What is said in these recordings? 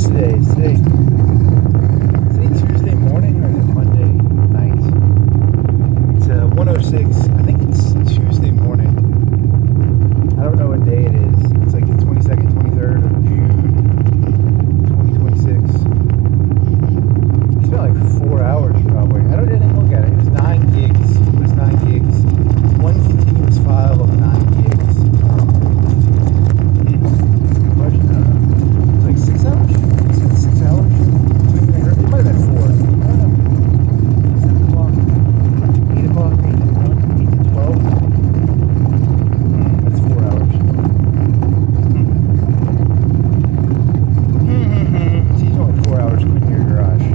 is today? Is today Tuesday morning or is it Monday night? It's 1:06. I think it's Tuesday morning. I don't know what day it is. It's like the 22nd, 23rd of June, 2026. It's been like 4 hours probably. I didn't look at it. It was 9 gigs. It was 9 gigs. One continuous file of 9 gigs. Like 6 hours? 6 hours? It might have been 4. I don't know. 7 o'clock, 8 o'clock, 8 to 12. That's 4 hours. See, it's only 4 hours clean your garage.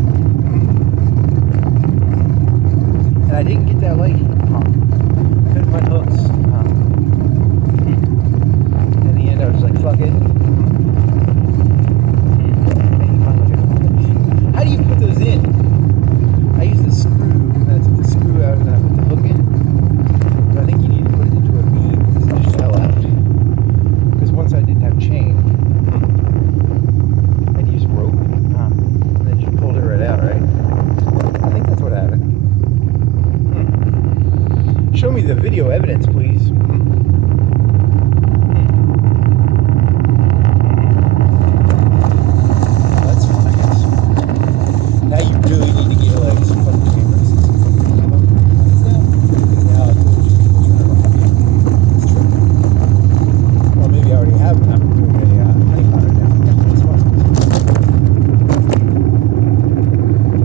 And I didn't get that light pump. I couldn't find hooks. In the end, I was like, fuck it. How do you put those in? I used the screw, and then I took the screw out, and then I put the hook in. But I think you need to put it into a beam, because it just fell out. Because once I didn't have chain, I'd use rope, and then just pulled it right out, right? I think that's what happened. Show me the video evidence, please. Now you really need to get like some fucking cameras. Well, maybe I already have one. I'm doing a honey potter now. It's possible.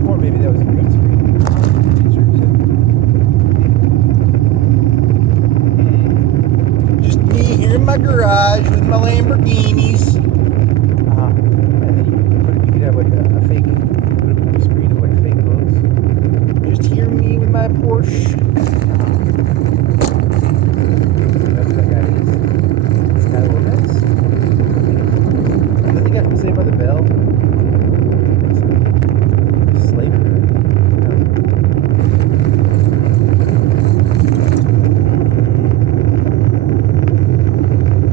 Or maybe that was a green screen. Just me here in my garage with my Lamborghinis. And then you could have like a fake. Screen of like fake clothes. Just hear me with my Porsche. That's what that guy is. This guy Lopez. Is that the guy from Saved by the Bell? Slater.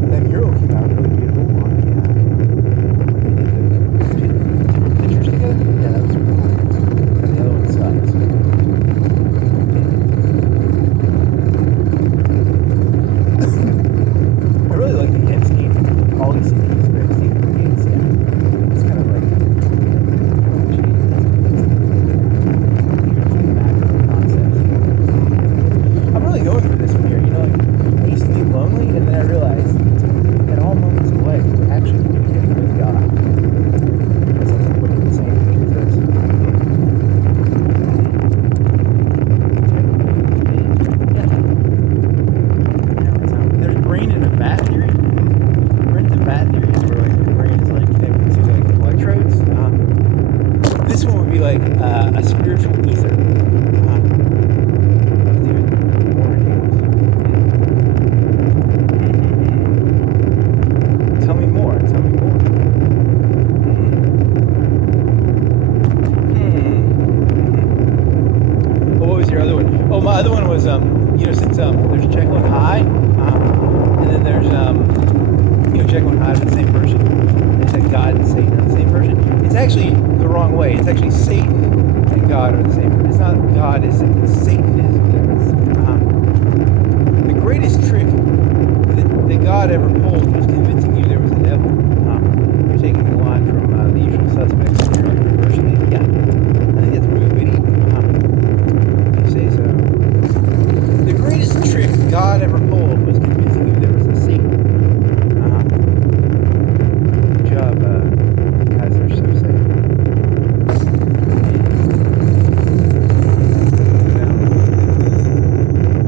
That mural came out really beautiful on the pictures together. Yeah, that was really cool. And the other one sucks. I really like the landscape. All these things are very steep. It's kind of like macro concepts. I'm really going through this one here. You know, like, I used to be lonely, and then I realized at all moments of life, you actually communicate with God. That's like what the same truth is. There's brain in a vat theory. Brain in a vat theory is where like the brain is like connected to like electrodes. This one would be like a spiritual ether. Let's do it. More ridiculous. Tell me more. Tell me more. What was your other one? Oh, my other one was, since there's Jekyll and Hyde, and then there's, Jekyll and Hyde are the same person. They said God and Satan are the same person. It's actually the wrong way. It's actually Satan and God are the same person. It's not God, it's Satan is. The greatest trick that God ever pulled was convincing you there was a devil. You're taking the line from The Usual Suspects. Yeah, I think that's pretty witty. If you say so. The greatest trick God ever pulled was convincing you there was a Satan. Good job, Kaiser Sose.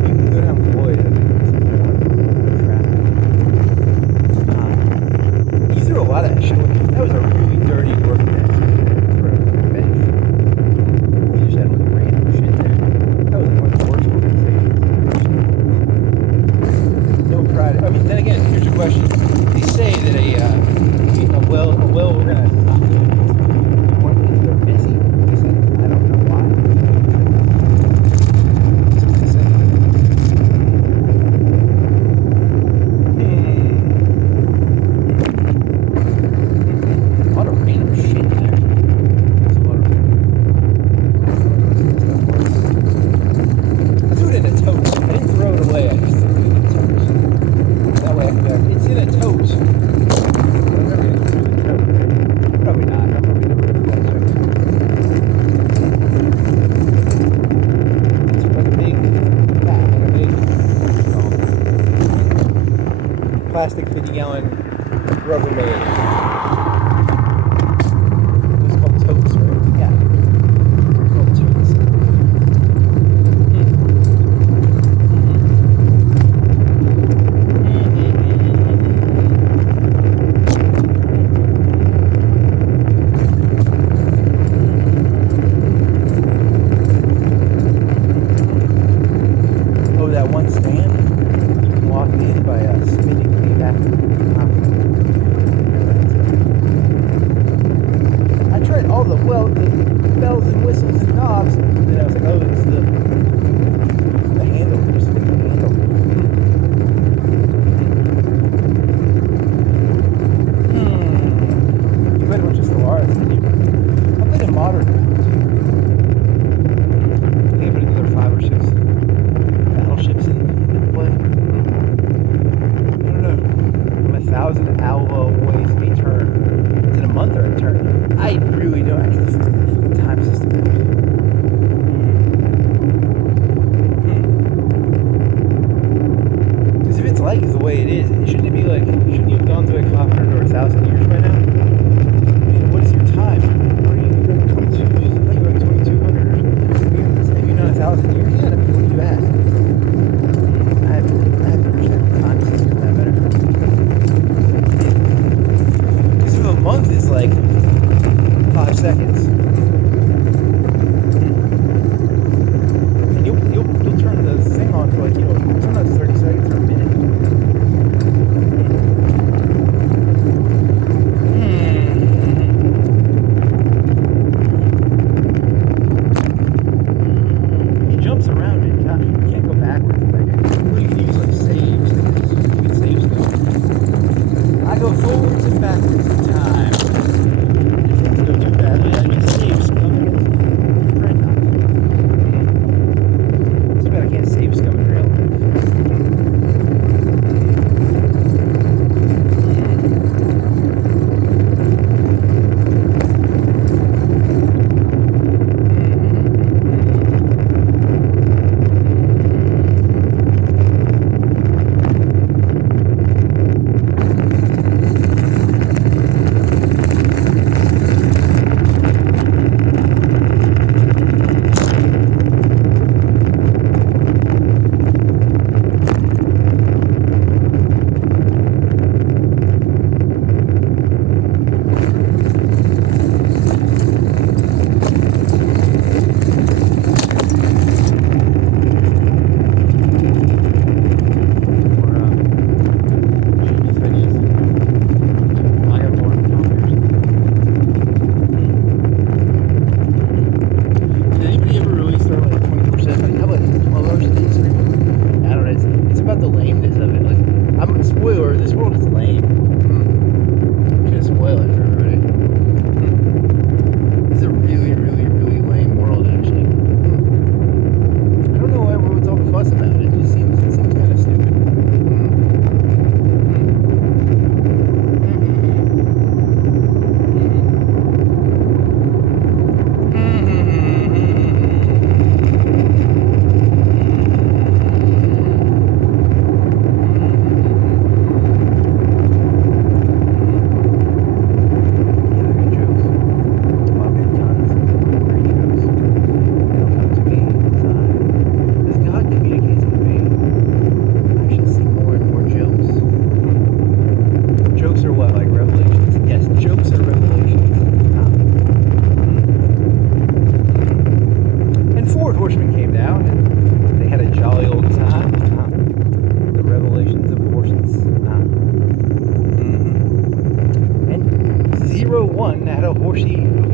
You can go down Floyd, I think. Rubbermaid. It's called totes, right? Yeah. They're called totes. Oh, that one stand? You can walk in by spinning way back. I tried all the bells and whistles and knobs, and then I was like, oh, it's the handle. Just the handle. You played a bunch of Stellaris, didn't you? I played a modern round. I think I put another 5 or 6 battleships in play. I don't know. I'm 1,000 alpha ways a turn. Is it a month or a turn? I really don't. I need to figure the time system out. Because if it's light is the way it is, shouldn't it be like, shouldn't you have gone through like 500 or 1,000 years by now? I mean, what is your time? What are you like 22? I thought you were like 2,200 or something. Have you done 1,000 years yet? I mean, what are you at? I have to understand the time system that better. Because if a month is like 5 seconds, and you'll turn the thing on for like, sometimes 30 seconds or a minute. He jumps around it. Gosh, you can't go backwards. Well, you can use like saves. You can save stuff. I go forwards and backwards in time. If things go too badly, I just save scum and right now. It's too bad I can't save scum in real life.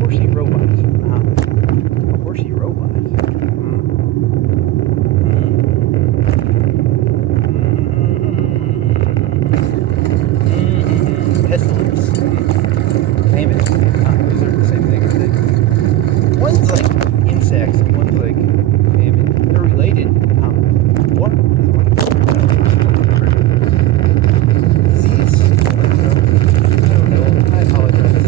horsey robot. A horsey robot. Pestilence. Famous. Those are the same thing, aren't they? One's like insects and one's like famine. They're related. What is one? Disease? I don't know. I apologize.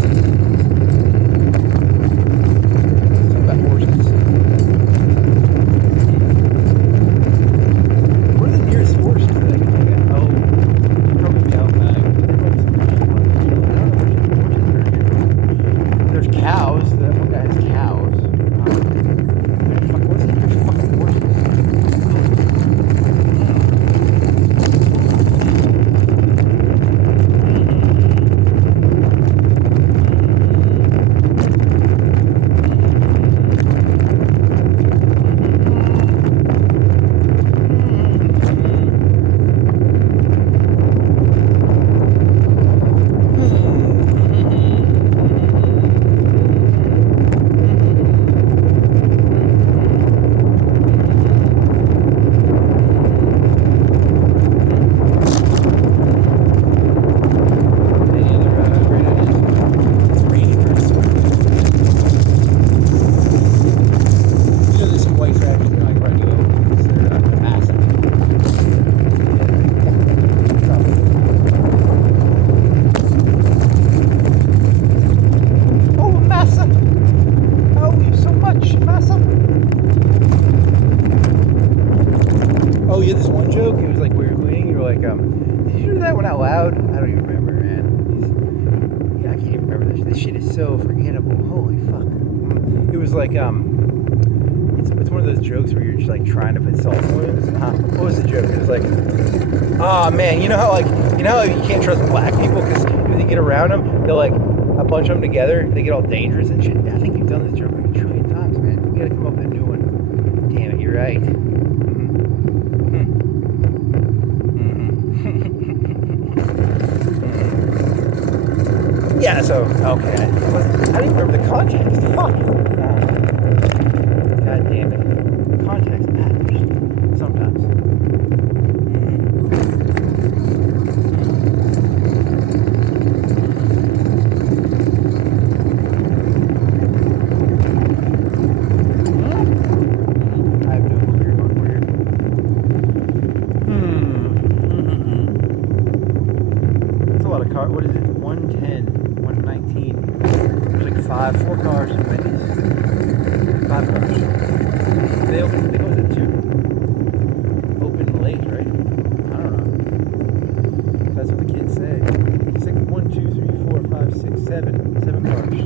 Something about horses. Where are the nearest horses? Oh, probably out back. There might be some cows. That one guy has cows. What's in your fucking horses? Oh, you had this one joke? It was like we were cleaning, you were like, did you do that one out loud? I don't even remember, man. Yeah, I can't even remember this. This shit is so forgettable. Holy fuck. It was like, it's one of those jokes where you're just like trying to put salt in wounds. What was the joke? It was like, oh man, you know how you can't trust black people because if you get around them, they'll like, a bunch of them together, they get all dangerous and shit. I think you've done this joke like a trillion times, man. You gotta come up with a new one. Damn it, you're right. Yeah, so, okay. I didn't remember the context. Fuck. God damn it. Context matters. Sometimes. I have no clue you're going weird. That's a lot of cars. What is it? 110. 119. There's like 4 cars in Wendy's. 5 cars. They open at 2. Open late, right? I don't know. That's what the kids say. It's like 1, 2, 3, 4, 5, 6, 7. 7 cars.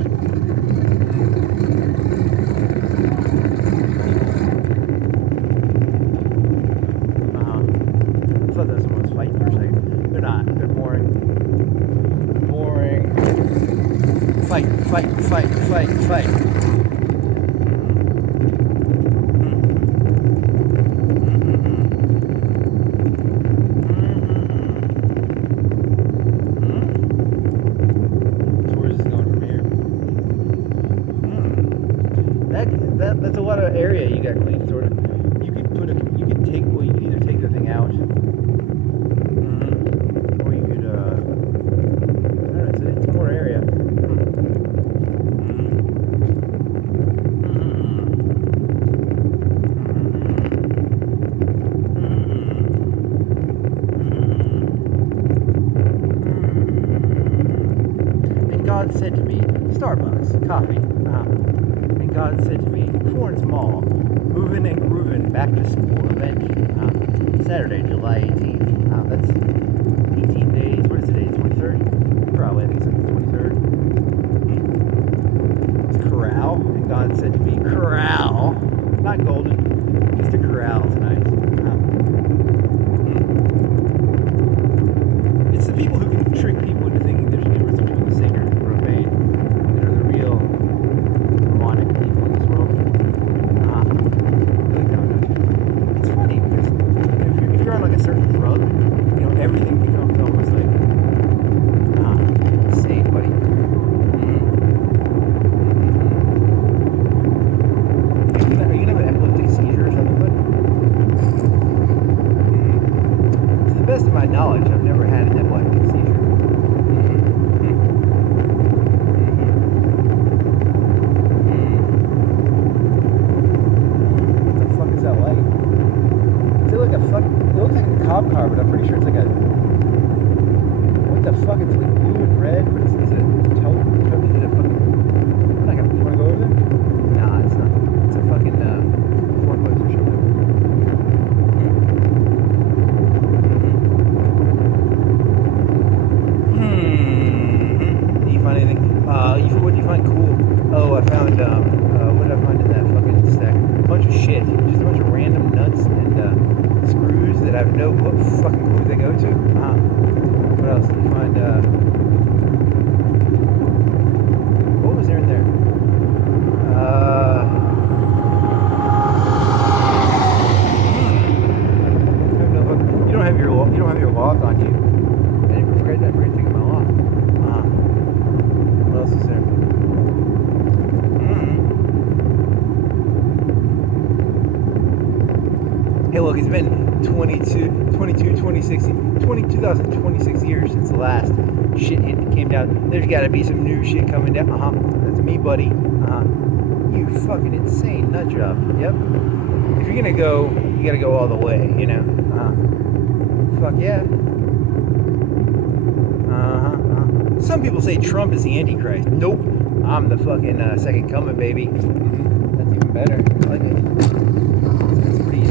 I thought that someone was fighting for a second. They're not. They're boring. Fight. So where's this going from here? That's a lot of area you got cleaned, sort of. You could either take the thing out. Or you could, I don't know, it's more area. And God said to me, Starbucks, coffee. And God said to me, Florence Mall, moving and grooving back to school event. Saturday, July 18th. That's 18 days. What is today? 23rd? Probably. I think it's like the 23rd. It's corral. And God said to me, corral. Not golden. Just a corral tonight. It's the people who can trick people into thinking there's a difference between the singer and the profane. That are the real demonic people in this world. It's funny because if you're on like a certain drug, everything becomes almost like insane, buddy. Are you gonna have an epileptic seizure? found, what did I find in that fucking stack? A bunch of shit. Just a bunch of random nuts and screws that I have no fucking clue they go to. What else did you find? What was there in there? You don't have your lock on you. I forgot to take my lock. What else is there? Hey, look, it's been 2026 years since the last shit came down. There's got to be some new shit coming down. That's me, buddy. You fucking insane nut job. Yep. If you're gonna go, you gotta go all the way, you know. Fuck yeah. Some people say Trump is the Antichrist. Nope. I'm the fucking second coming, baby. That's even better. I like it.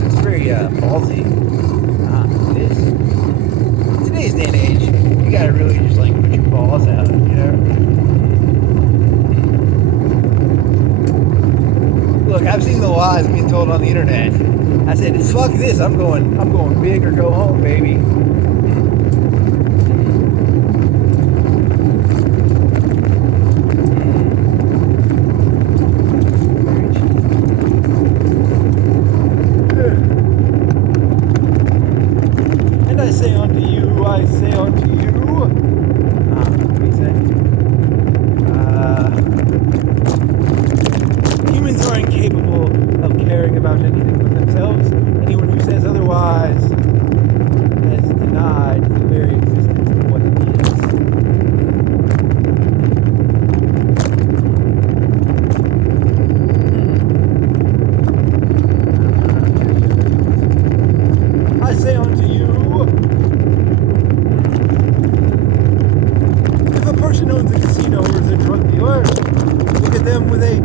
It's very ballsy. It is. In today's day and age, you gotta really just like put your balls out, you know? Look, I've seen the lies being told on the internet. I said, fuck this, I'm going big or go home, baby. And I say unto you, what do you say? Humans are incapable of caring about anything but themselves. Anyone who says otherwise has denied the very existence of what it is. I say unto you, if a person owns a casino or is a drug dealer, look at them with a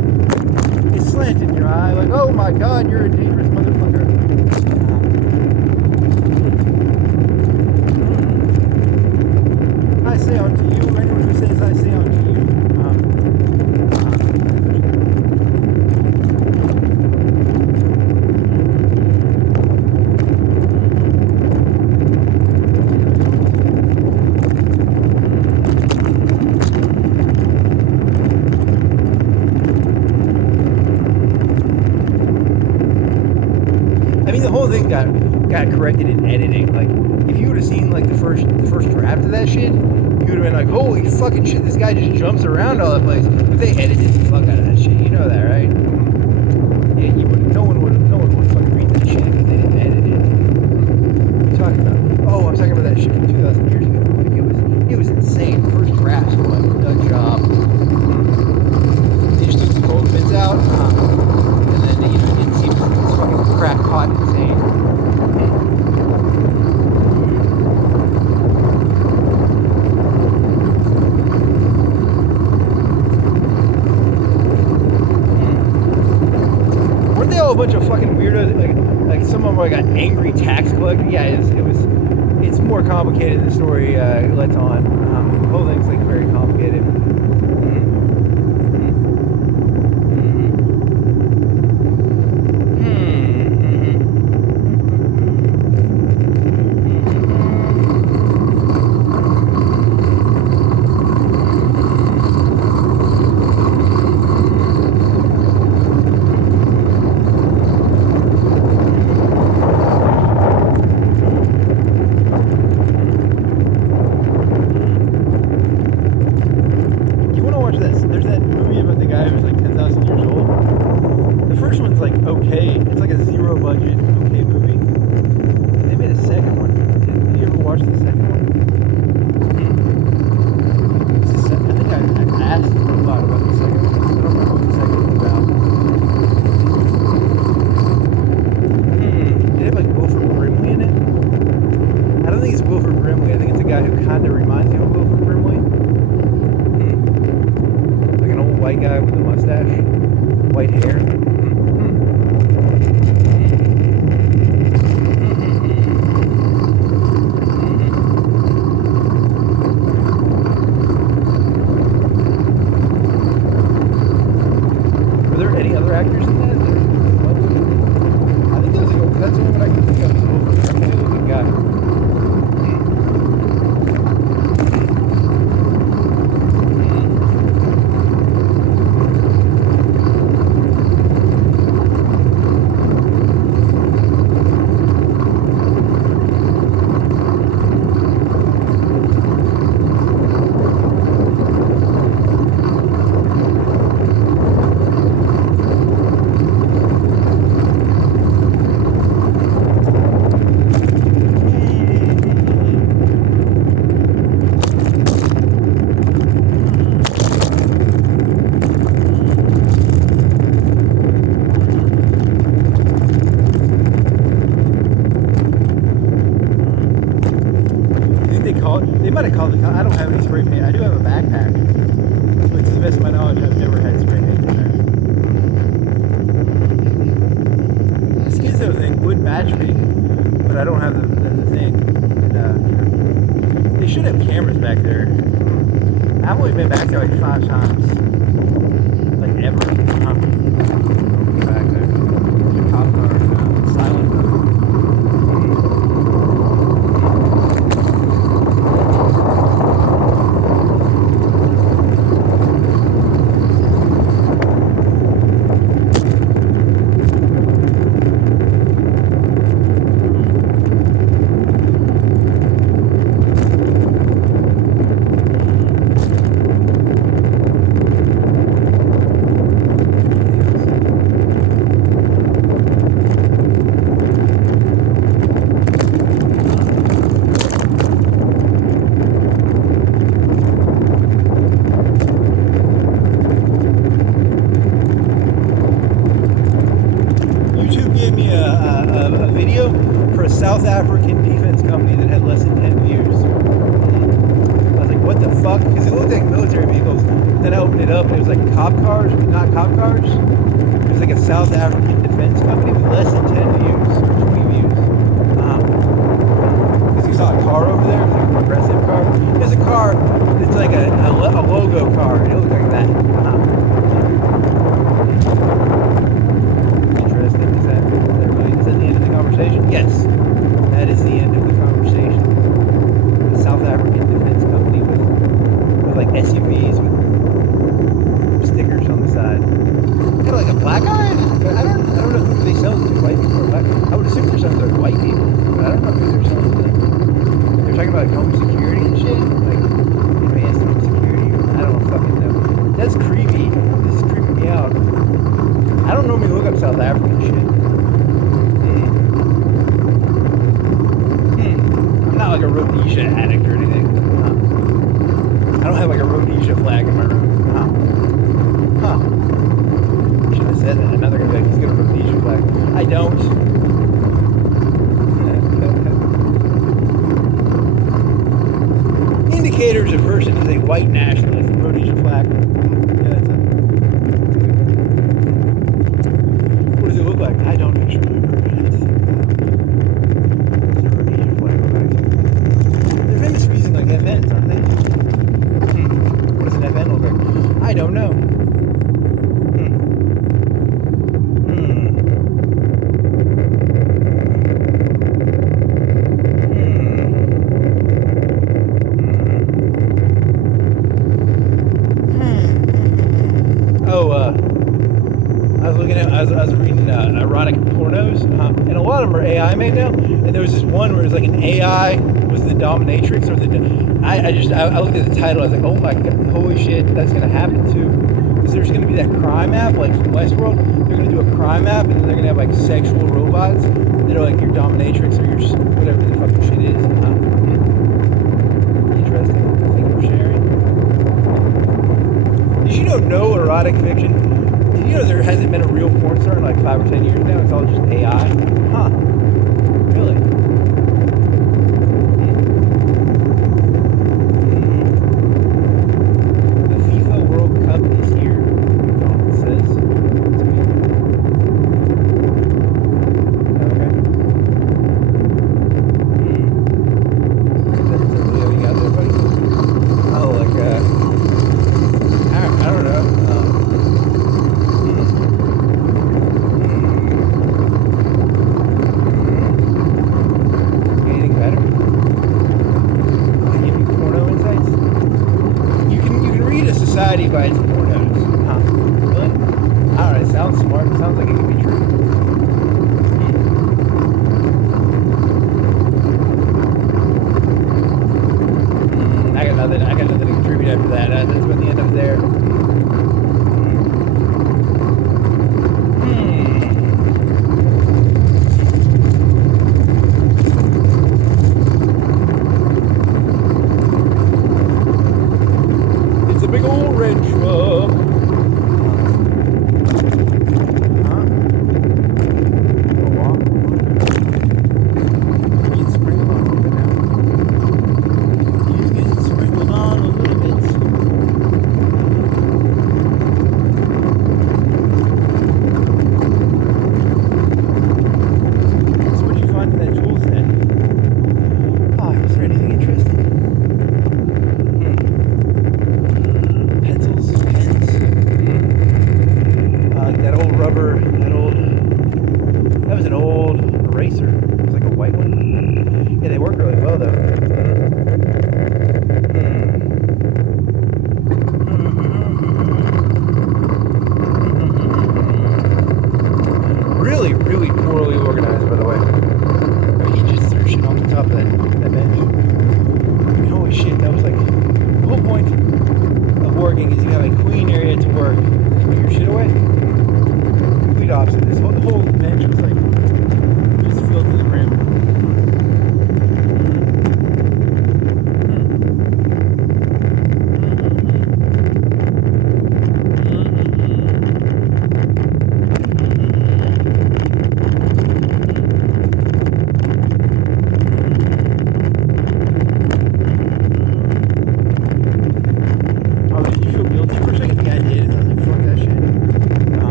slant in your eye, like, oh my god, you're a dangerous motherfucker. I say unto you, anyone who says I say unto you, the whole thing got corrected in editing. Like, if you would have seen like the first draft of that shit, you would have been like, holy fucking shit, this guy just jumps around all the place. But they edited the fuck out of that shit. You know that, right? Yeah, no one would fucking read that shit if they didn't edit it. What are you talking about? Oh, I'm talking about that shit from 2,000 years ago. Like, it was insane. The first drafts were like nut job. They just took the gold bits out. And then, you know, it seems fucking crackpot insane. Weren't they all a bunch of fucking weirdos? Like some of them like got angry tax collectors. Yeah, it's more complicated than the story lets on. The whole thing's like very complicated. actors in that? I think that was that's the only one I can think of. He's a funny looking guy. They might have called it. I don't have any spray paint. I do have a backpack, but to the best of my knowledge, I've never had spray paint in there. The schizo thing would match me, but I don't have the thing. And, they should have cameras back there. I've only been back there like 5 times, like ever. Back there, the cop car, silent. South African defense company that had less than 10 views. I was like, what the fuck? Because it looked like military vehicles. Then I opened it up and it was like cop cars, but not cop cars. It was like a South African defense company with less than 10 views, or 20 views. Because you saw a car over there, it was like a progressive car. There's a car that's like a logo car, and it looked like that. Interesting. Is that the end of the conversation? Yes. That is the end of the conversation. The South African defense company with like SUVs with stickers on the side. Kind of like a black eye. I don't know who they sell to, white people or black. I would assume they're selling to white people, but I don't know who they're selling to. They're talking about like home security and shit, like advanced home security. I don't fucking know. That's creepy. This is creeping me out. I don't normally look up South African shit. Not like a Rhodesia addict or anything. I don't have like a Rhodesia flag in my room. Should have said that. Now they're gonna be like, he's got a Rhodesia flag. I don't. Indicators a person is a white nationalist. Rhodesia flag. Yeah, that's it. What does it look like? I don't actually remember. I have to think about it. Using like FNs, aren't they? What does an FN look like? I don't know. I was reading erotic pornos, and a lot of them are AI made now. And there was this one where it was like an AI was the dominatrix, or I looked at the title. I was like, oh my god, holy shit, that's gonna happen too. Because there's gonna be that crime app, like from Westworld. They're gonna do a crime app, and then they're gonna have like sexual robots that are like your dominatrix or your whatever the fucking shit is. Interesting thing we're sharing. Did you know no erotic fiction? You know there hasn't been a real porn star in like 5 or 10 years now? It's all just AI? Huh. Really? The FIFA World Cup is here, McDonald says. Okay. Is that really all you got there, buddy? Oh, like, I don't know.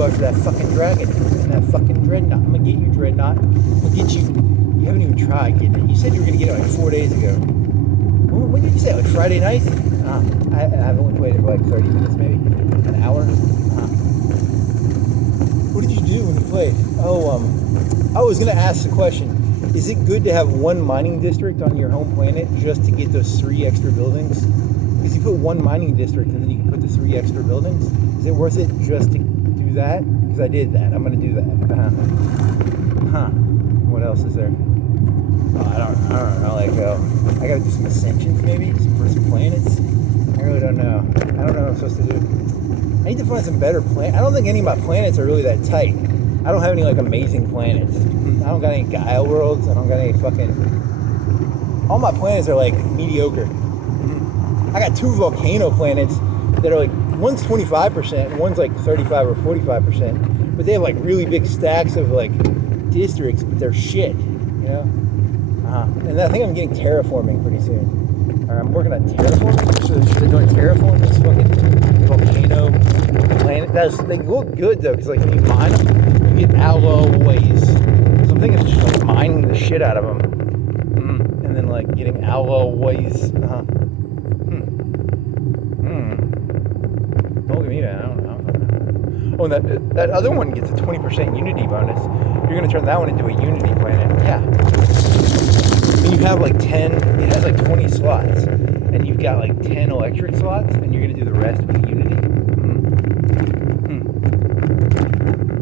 go after that fucking dragon and that fucking dreadnought. I'm gonna get you, dreadnought. I'm gonna get you. You haven't even tried getting it. You said you were gonna get it like 4 days ago. When did you say it? Like Friday night? I've only waited for like 30 minutes, maybe an hour. What did you do when you played? I was gonna ask the question. Is it good to have one mining district on your home planet just to get those 3 extra buildings? Because you put one mining district and then you can put the 3 extra buildings. Is it worth it just to do that? Because I did that. I'm going to do that. What else is there? I don't know. Like, I got to do some ascensions maybe for some planets. I really don't know. I don't know what I'm supposed to do. I need to find some better planets. I don't think any of my planets are really that tight. I don't have any like amazing planets. I don't got any Gaia worlds. I don't got any fucking... All my planets are like mediocre. I got 2 volcano planets that are like, one's 25% and one's like 35 or 45%. But they have like really big stacks of like districts, but they're shit, you know? And I think I'm getting terraforming pretty soon. Or I'm working on terraforming. So should I go and terraform this fucking volcano planet? They look good though, because like when you mine them, you get alloys. So I'm thinking it's just like mining the shit out of them. And then like getting alloys. Don't look at me, man. I don't know. Oh, and that other one gets a 20% unity bonus. You're going to turn that one into a unity planet. Yeah. And you have like 10, it has like 20 slots. And you've got like 10 electric slots, and you're going to do the rest with unity.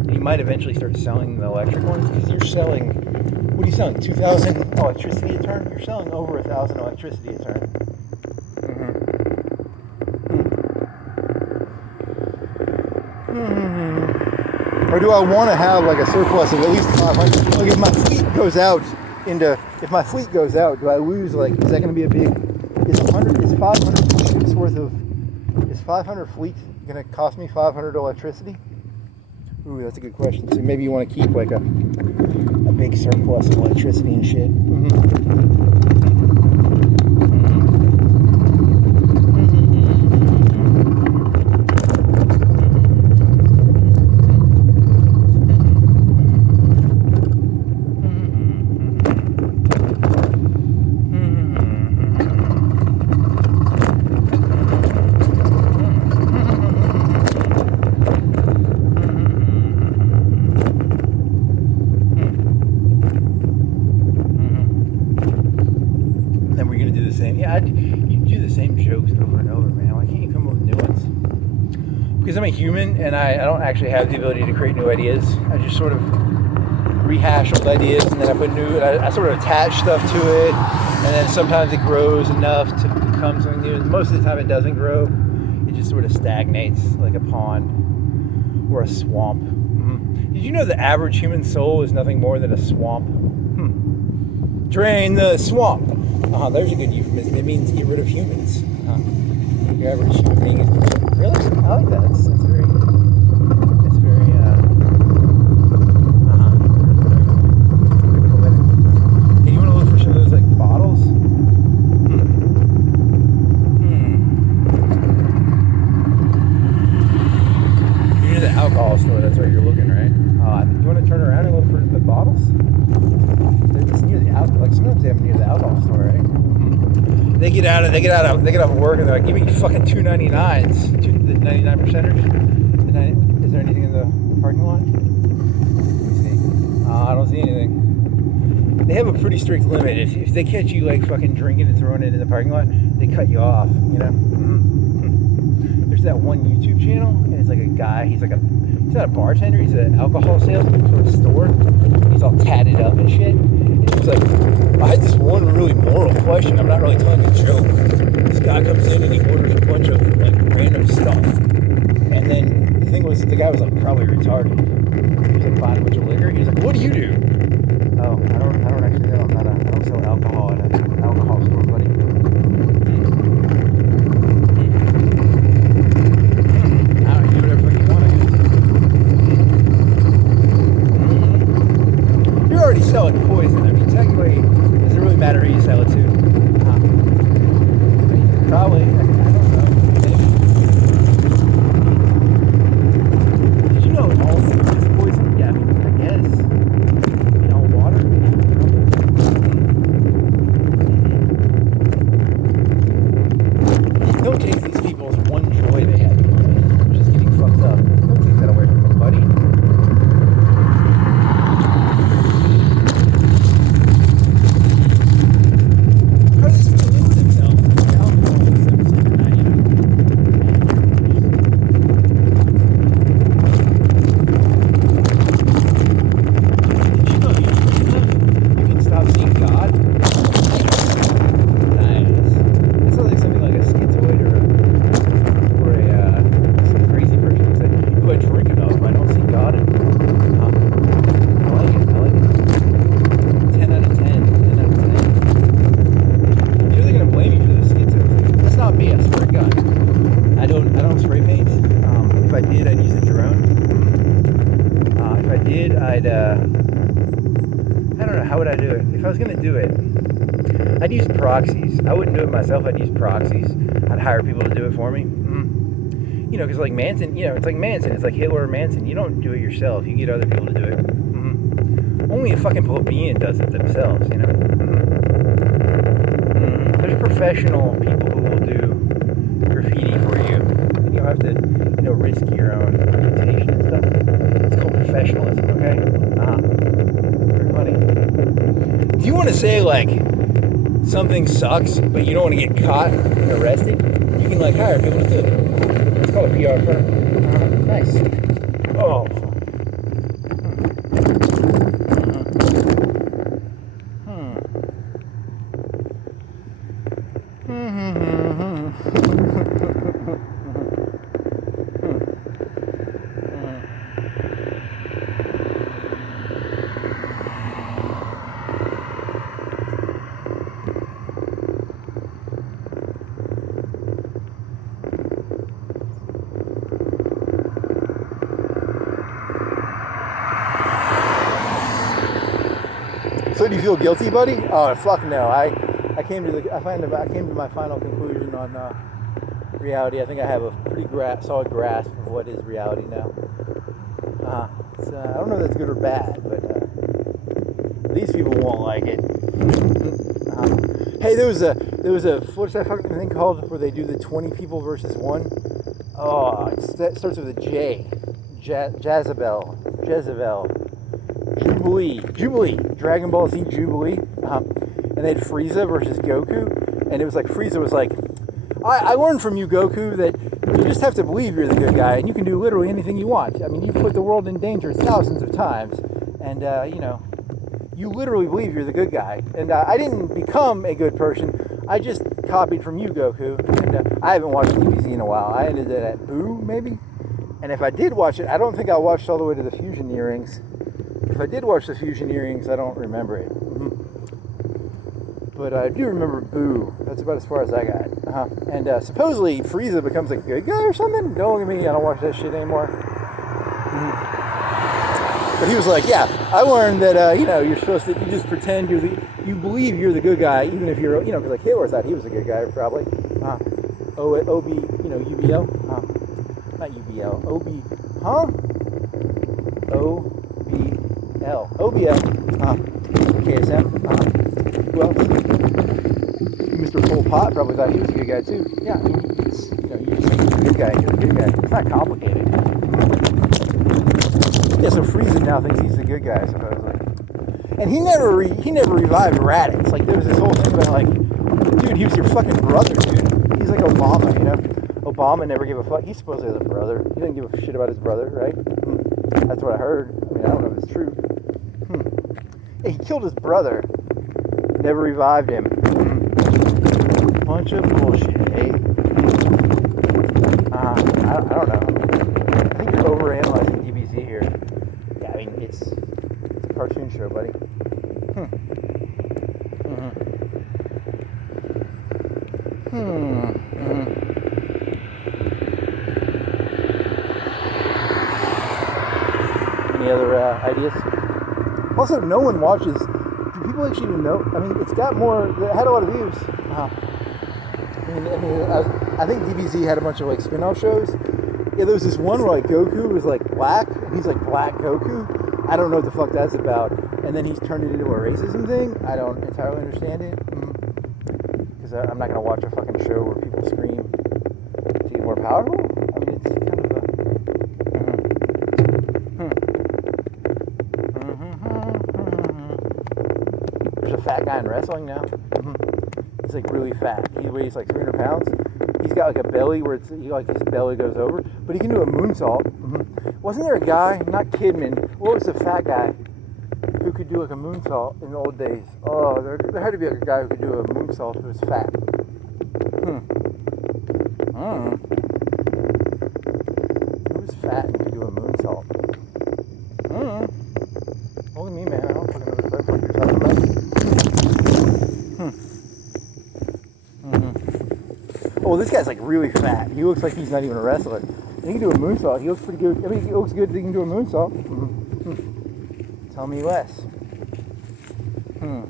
And you might eventually start selling the electric ones, because you're selling, what are you selling, 2,000 electricity a turn? You're selling over 1,000 electricity a turn. Or do I want to have like a surplus of at least 500? Like if my fleet goes out, do I lose like? Is that going to be a big? Is 500 ships worth of? Is 500 fleet going to cost me 500 electricity? Ooh, that's a good question. So maybe you want to keep like a big surplus of electricity and shit. I'm a human and I don't actually have the ability to create new ideas. I just sort of rehash old ideas and then I put new, I sort of attach stuff to it, and then sometimes it grows enough to become something new. Most of the time it doesn't grow. It just sort of stagnates like a pond or a swamp. Did you know the average human soul is nothing more than a swamp? Drain the swamp. There's a good euphemism. It means get rid of humans. Your average human being is... Really? I like that. It's very, Hey, you want to look for some of those, like, bottles? You're near the alcohol store. That's where you're looking, right? You want to turn around and look for the bottles? It's near the alcohol. Like, sometimes they have them near the alcohol store, right? They get off work and they're like, give me fucking $2.99s. The 99%ers. Is there anything in the parking lot? Let me see. I don't see anything. They have a pretty strict limit. If they catch you like fucking drinking and throwing it in the parking lot, they cut you off. You know. There's that one YouTube channel, and it's like a guy. He's not a bartender. He's an alcohol salesman for a store. He's all tatted up and shit. It's like, I had this one really moral question. I'm not really telling a joke. This guy comes in and he orders a bunch of like random stuff. And then the thing was, the guy was like probably retarded. He was like buying a bunch of liquor. He was like, what do you do? Oh, I don't actually know. I don't sell alcohol at an alcohol store, buddy. You do whatever you want, I guess. You're already selling poison. I mean, technically, does it really matter who you sell it to? Probably. I don't know. Maybe. Did you know all them. I don't see God in them. I like it. 10 out of 10. 10 out of 10. You're going to blame me for the schizo thing. That's not me, I swear to God. I don't spray paint. If I did, I'd use a drone. If I did, I don't know, how would I do it? If I was going to do it, I'd use proxies. I wouldn't do it myself, I'd use proxies. I'd hire people to do it for me. You know, because like Manson, it's like Manson. It's like Hitler or Manson. You don't do it yourself. You get other people to do it. Only a fucking plebeian does it themselves, you know. There's professional people who will do graffiti for you. You don't have to, risk your own reputation and stuff. It's called professionalism, okay? Very funny. Do you want to say, like, something sucks, but you don't want to get caught and arrested? You can, like, hire people to do it. It's called a PR firm. Nice. Oh. So do you feel guilty, buddy? Oh fuck no! I came to my final conclusion on reality. I think I have a pretty solid grasp of what is reality now. So I don't know if that's good or bad, but these people won't like it. Hey, there was a what's that fucking thing called where they do the 20 people versus one? Oh, it starts with a J. Jezebel. Jubilee, Dragon Ball Z Jubilee, and they had Frieza versus Goku, and it was like Frieza was like, I learned from you, Goku, that you just have to believe you're the good guy, and you can do literally anything you want. I mean, you've put the world in danger thousands of times, and you literally believe you're the good guy. And I didn't become a good person. I just copied from you, Goku, and I haven't watched DBZ in a while. I ended it at Boo, maybe, and if I did watch it, I don't think I watched all the way to the Fusion Earrings. If I did watch the Fusion Earrings, I don't remember it. But I do remember Boo. That's about as far as I got. And supposedly Frieza becomes a good guy or something. Don't look at me. I don't watch that shit anymore. But he was like, yeah, I learned that, you're supposed to, you just pretend you believe you're the good guy, even if you're, because like Hitler thought he was a good guy, probably. UBL? Not UBL. OBL, KSM, who else? Mr. Pol Pot probably thought he was a good guy too. Yeah, you just think you're a good guy, you're a good guy. It's not complicated. Yeah, so Frieza now thinks he's the good guy, supposedly. And he never revived Raditz. Like, there was this whole thing about, like, dude, he was your fucking brother, dude. He's like Obama, Obama never gave a fuck. He's supposed to have a brother. He didn't give a shit about his brother, right? That's what I heard. I mean, I don't know if it's true. He killed his brother. Never revived him. Bunch of bullshit, eh? I don't know. I think you're overanalyzing DBZ here. Yeah, I mean, it's a cartoon show, buddy. Any other ideas? Also, no one watches. Do people actually even know? I mean, it's got more. It had a lot of views. I think DBZ had a bunch of like spin-off shows. Yeah, there was this one where like Goku was like black, and he's like Black Goku. I don't know what the fuck that's about. And then he's turned it into a racism thing. I don't entirely understand it. Because I'm not gonna watch a fucking show where people scream to get more powerful. I mean, it's kind of a. There's a fat guy in wrestling now. He's like really fat. He weighs like 300 pounds. He's got like a belly where his belly goes over, but he can do a moonsault. Wasn't there a guy, not Kidman, what was the fat guy who could do like a moonsault in the old days? Oh, there had to be like a guy who could do a moonsault who was fat. Who was fat and could do a moonsault? Oh, this guy's like really fat. He looks like he's not even a wrestler. He can do a moonsault. He looks pretty good. I mean, he looks good. He can do a moonsault. Tell me less. Can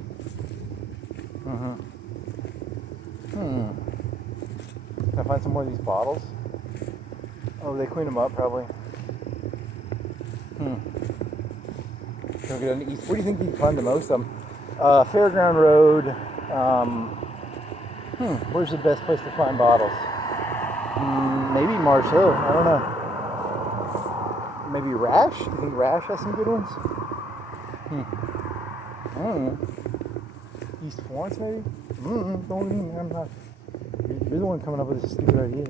I find some more of these bottles? Oh, they clean them up probably. Where do you think you can find the most of them? Fairground Road. Where's the best place to find bottles? Maybe Marsh Hill. I don't know. Maybe Rash? You think Rash has some good ones? I don't know. East Florence, maybe? Don't even. I'm not. You're the one coming up with this stupid ideas.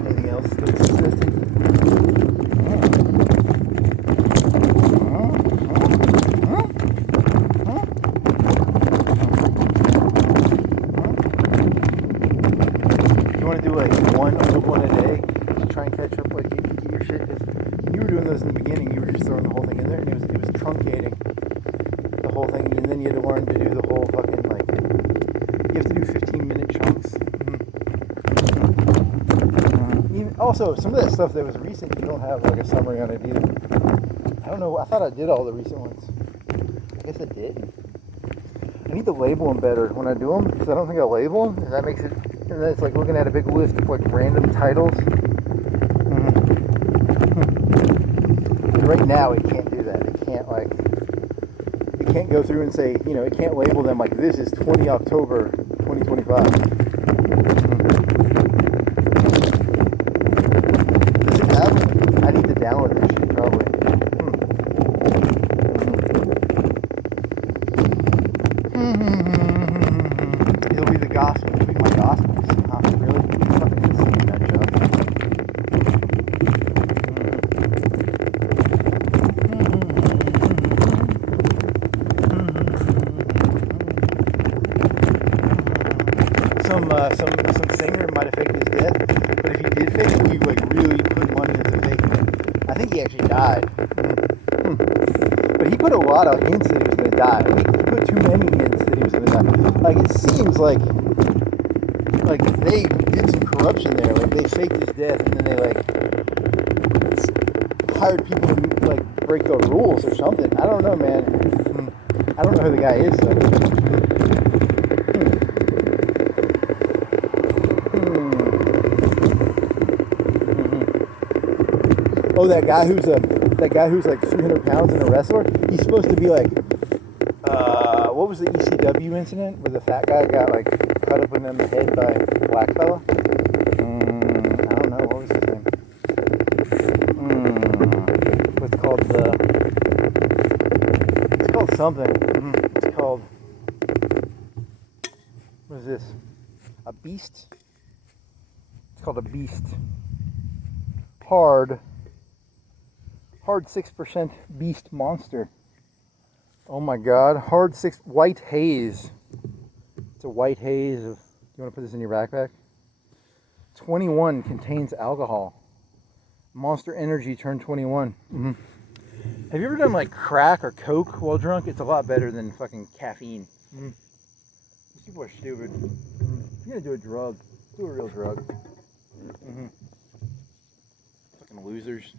Anything else that's existing? You want to do like one a day to try and catch up, like get your shit? Because you were doing those in the beginning. You were just throwing the whole thing in there, and it was truncating the whole thing. And then you had to learn to do the whole fucking like. You have to do 15-minute chunks. Also, some of that stuff that was recent, you don't have like a summary on it either. I don't know. I thought I did all the recent ones. I guess I did. I need to label them better when I do them, because I don't think I label them. That makes it. And then it's like looking at a big list of like random titles. And right now, it can't do that. It can't like. It can't go through and say, it can't label them like this is 20 October 2025. I need to download this shit probably. It'll be the gospel. It'll be my gospels. Really? It's fucking insane, that job. Some singer might have faked his death, but if he did fake it, we like really put money into faking it. I think he actually died. But he put a lot of hints that he was going to die. He put too many hints that he was going to die. Like, it seems like they did some corruption there. Like, they faked his death, and then they, like, hired people to, like, break the rules or something. I don't know, man. I don't know who the guy is, so. Oh, that guy who's like 300 pounds and a wrestler. He's supposed to be like, what was the ECW incident where the fat guy got like cut up in the head by a black fella? I don't know, what was his name? It's called something. It's called, what is this? A beast? It's called a beast. Hard 6% beast monster. Oh my god. White haze. It's a white haze of, you want to put this in your backpack? 21 contains alcohol. Monster Energy turned 21. Have you ever done like crack or coke while drunk? It's a lot better than fucking caffeine. These people are stupid. If you're gonna do a drug, do a real drug. Fucking losers.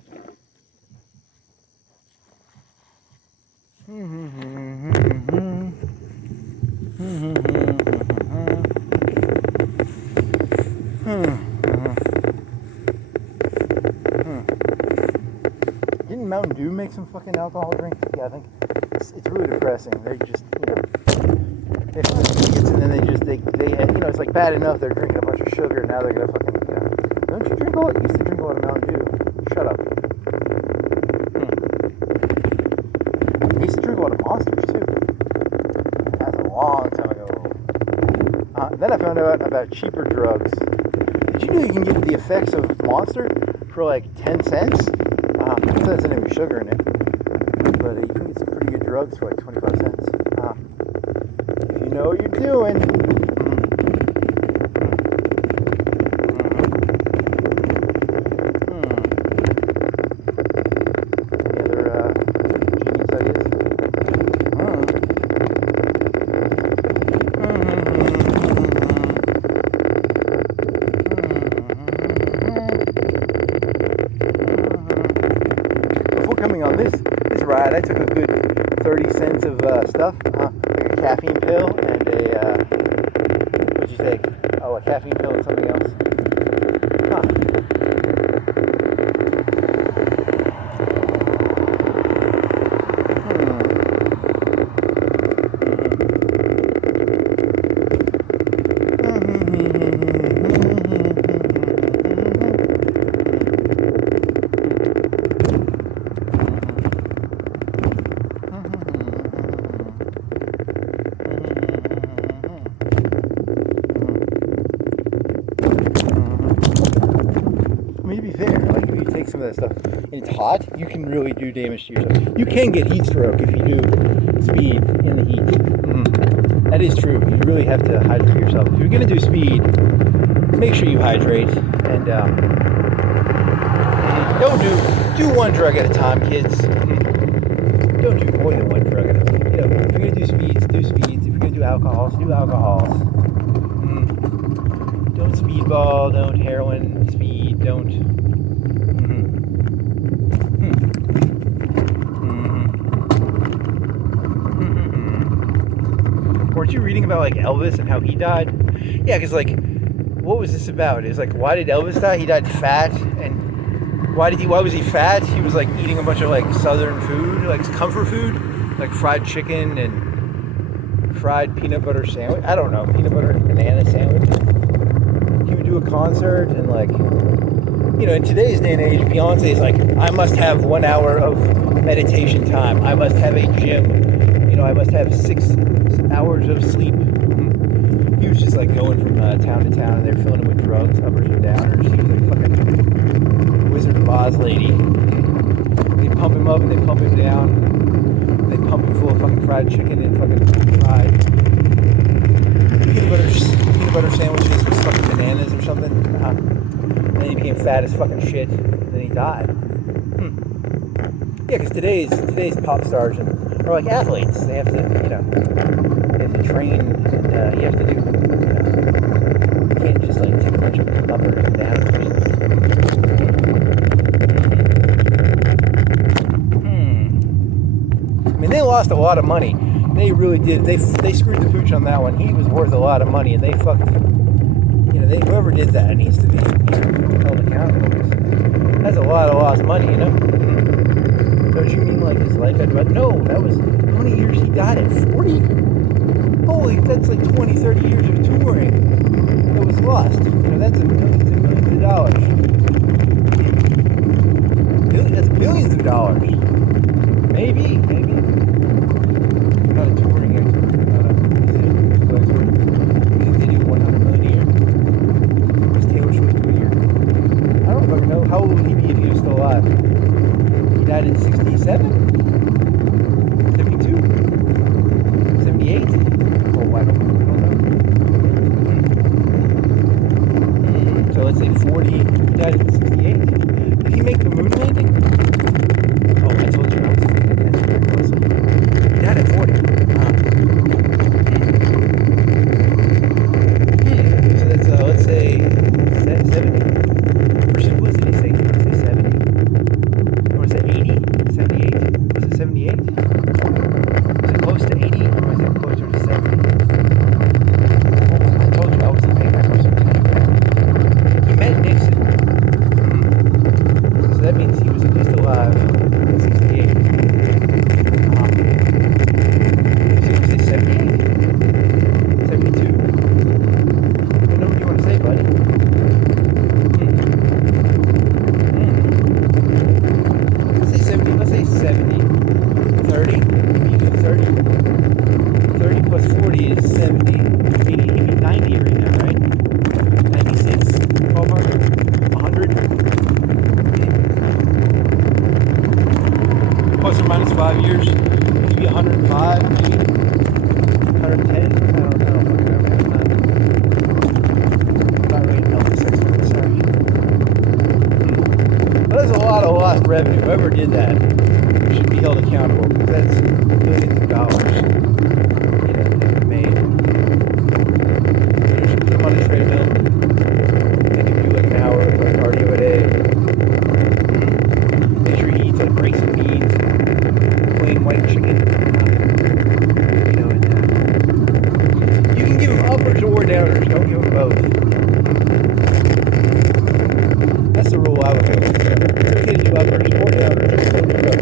Didn't Mountain Dew make some fucking alcohol drink? Yeah, I think it's really depressing. They just, they find idiots and then they it's like bad enough they're drinking a bunch of sugar and now they're gonna fucking, don't you drink a lot? You used to drink a lot of Mountain Dew. Shut up. I used to drink a lot of Monsters too. That's a long time ago. Then I found out about cheaper drugs. Did you know you can get the effects of Monster for like 10 cents? It doesn't have any sugar in it, but you can get some pretty good drugs for like 25 cents. If you know what you're doing. On this ride, I took a good 30 cents of stuff, like a caffeine pill and a, what'd you take? Oh, a caffeine pill and something else. Some of that stuff and it's hot, you can really do damage to yourself. You can get heat stroke if you do speed in the heat. That is true. You really have to hydrate yourself. If you're going to do speed, make sure you hydrate and don't do one drug at a time, kids. Don't do more than one drug at a time. You know, if you're going to do speeds, do speeds. If you're going to do alcohols, do alcohols. Don't speedball, don't heroin, speed, don't. Weren't you reading about like Elvis and how he died? Yeah, because like, what was this about? It's like, why did Elvis die? He died fat, and why was he fat? He was like eating a bunch of like southern food, like comfort food, like fried chicken and fried peanut butter sandwich. I don't know, peanut butter and banana sandwich. He would do a concert and like, you know, in today's day and age, Beyonce is like, I must have 1 hour of meditation time. I must have a gym. You know, I must have 6 hours of sleep. He was just like going from town to town, and they're filling him with drugs, uppers and downers. He was like fucking Wizard of Oz lady. They pump him up and they pump him down. They pump him full of fucking fried chicken and fucking fried peanut butter sandwiches with fucking bananas or something. And then he became fat as fucking shit. And then he died. Yeah, because today's pop stars are like athletes. They have to, you know, they have to train, and you have to do, you know, you can't just like take a bunch of uppers and downers. I mean, they lost a lot of money. They really did. They screwed the pooch on that one. He was worth a lot of money, and they fucked. You know, whoever did that needs to be, you know, held accountable. That's a lot of lost money, you know. Don't you mean like his life had run? No, that was, how many years he died at? 40? Holy, that's like 20, 30 years of touring that was lost. You know, that's millions and millions of dollars. That's billions of dollars. Maybe. Not a touring expert. Not a musical expert. You think they do 100 million a year? What's Taylor Swift do a year? I don't fucking know. How old would he be if he was still alive? He died in 67? 72? 78? Oh, I don't know. So let's say 40. He died in 68. Did he make the moon landing? Oh, I told you I was thinking that's very closely. He died at 40. So that's, let's say 70. Did he say 70? Or was it 80? 78? Was it 78? Was it close to 80? Or was it closer to 70? Oh, I told you I was paying that person. He met Nixon. So that means he was at least alive in 68. So you say 78? 72? What number do you want to say, buddy? Let's say 70. 30? 30 plus 40 is 70. 80, he'd be 90 right now, right? 96? Ballpark? 100? revenue. Whoever did that should be held accountable because that's millions of dollars, that they made. You should put them on a treadmill. They can do like an hour of cardio a day. Make sure he eats like rice and beans, plain white chicken. And you can give him uppers or downers. Don't give him both. That's the rule I would go with. It's okay to do uppers or downers. Don't do both.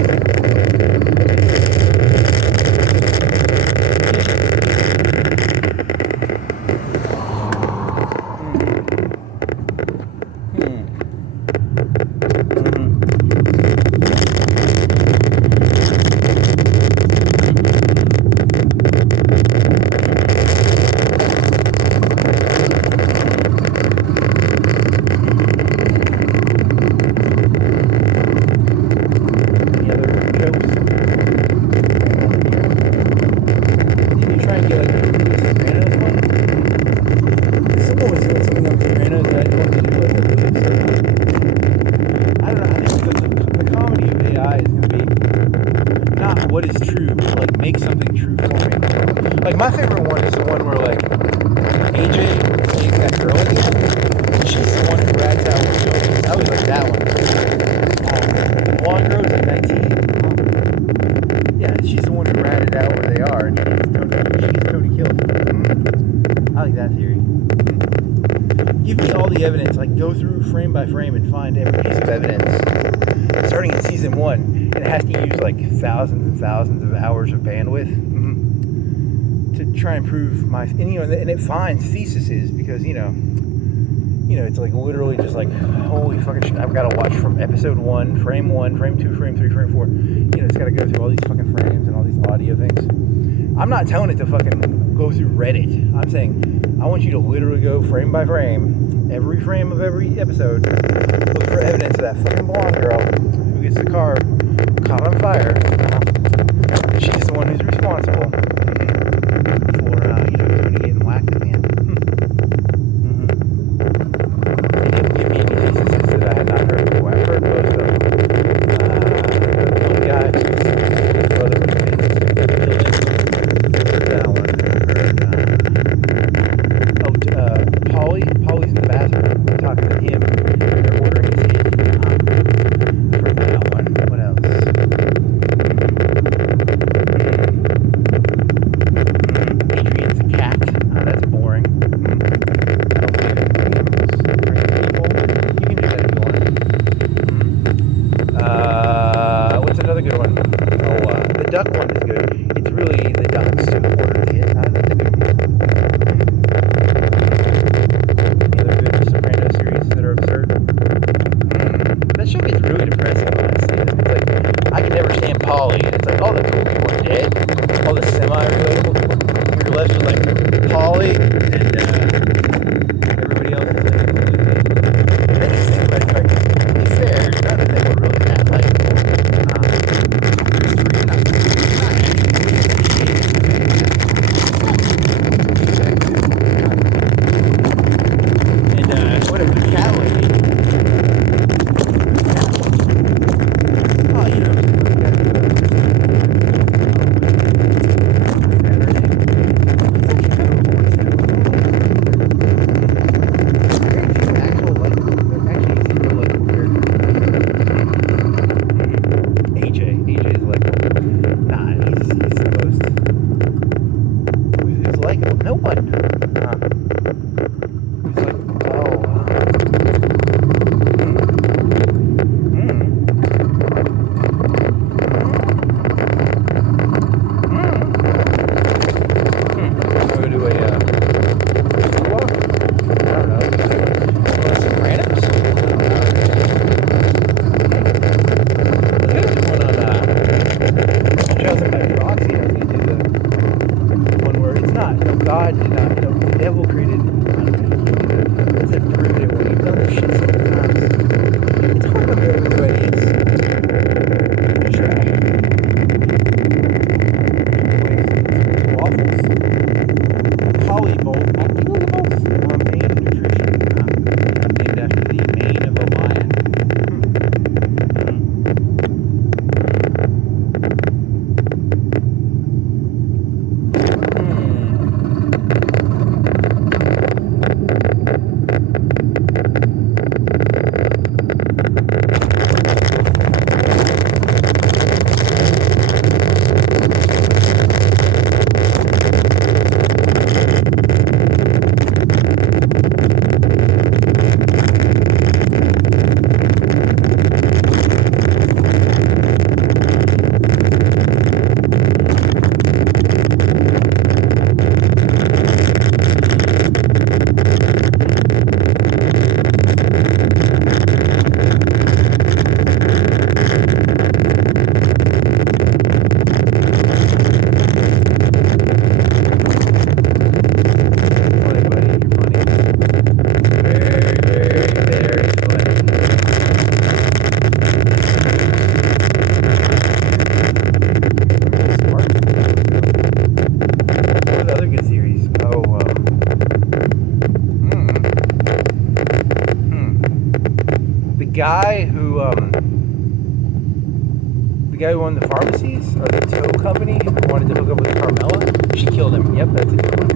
What is true, but like make something true for me. Like my favorite one is the one where like AJ takes that girl again, and she's the one who rats out with children. I always like that one. The blonde girl's like 19. Yeah, she's the one who ratted out where they are, and she's Tony killed. I like that theory. Give me all the evidence, like go through frame by frame and find every piece of evidence. Starting in season 1, and it has to use like thousands and thousands of hours of bandwidth to try and prove my, and it finds theses because it's like literally just like holy fucking shit. I've got to watch from episode 1, frame 2, frame 3, frame 4. It's got to go through all these fucking frames and all these audio things. I'm not telling it to fucking go through Reddit. I'm saying I want you to literally go frame by frame, every frame of every episode, look for evidence of that fucking blonde girl who gets the car caught on fire. She's the one who's responsible for, Tony getting whacked at the end. They didn't give me any theses that I had not heard before. I've heard most of them. One guy whose brother was killed that one. Polly's in the bathroom talking to him. They're ordering his head. I've heard that one. What else? Adrian's a cat. That's boring. I don't believe in animals. People. You can do that if you want. What's another good one? The duck one is good. It's really the ducks who ordered the head. That's a good one. That show gets really depressing honestly. It's like I can never stand Polly, and it's like all the cool people are dead, all the semi-relatable people. You're left with like Polly and everybody else is like completely. And then you think about it, like to be fair, none of them were really that likable. There's not and whatever the cat lady. God did not, the devil created, it's a derivative. When you've done this shit so many times, it's hard to remember everybody. It's trash. Waffles. Polybolt, Main Nutrition, named after the mane of a lion. The guy who owned the pharmacies, or the tow company, who wanted to hook up with Carmela, she killed him. Yep, that's a good one.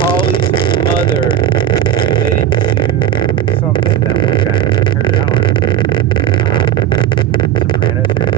Holly's mother related to something that one guy heard that one. Sopranos series.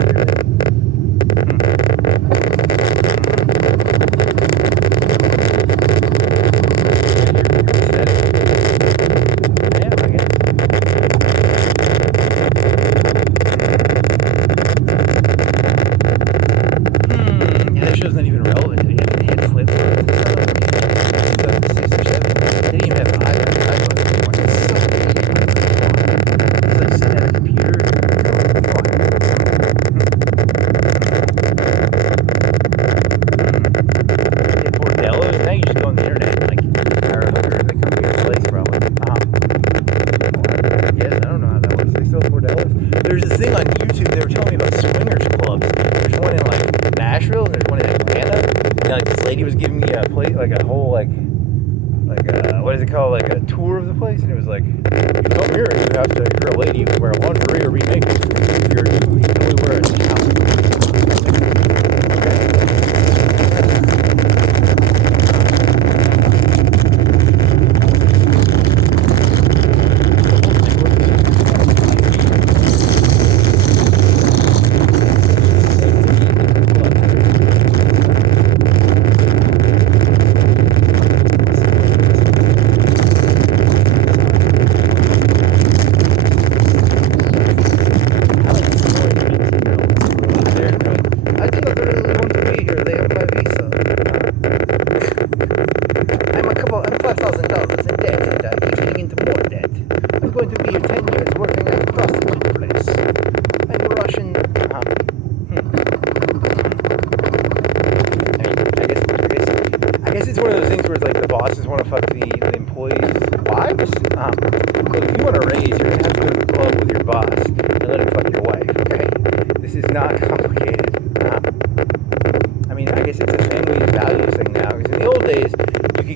Like a tour of the place, and it was like, you come here and you have to, if you're a lady, you can wear lingerie or be naked. If you're a dude, you can only wear a towel.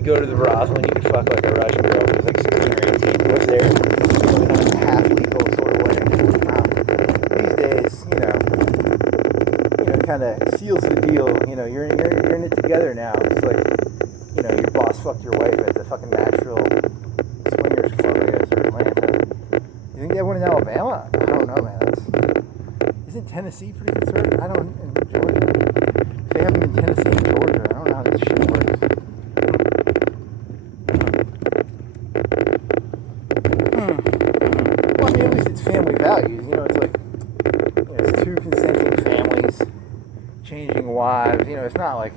Go to the brothel and you could fuck like a Russian girl who's like 16 or 18, was there in a half legal sort of way. These days, kind of seals the deal. You're in it together now. It's like, your boss fucked your wife at the fucking Nashville Swingers Club, I guess, or Atlanta. You think they have one in Alabama? I don't know, man. Isn't Tennessee pretty conservative? I don't. In Georgia, if they have them in Tennessee and Georgia, I don't know how this shit works. Family values, it's like, it's two consenting families changing wives, it's not like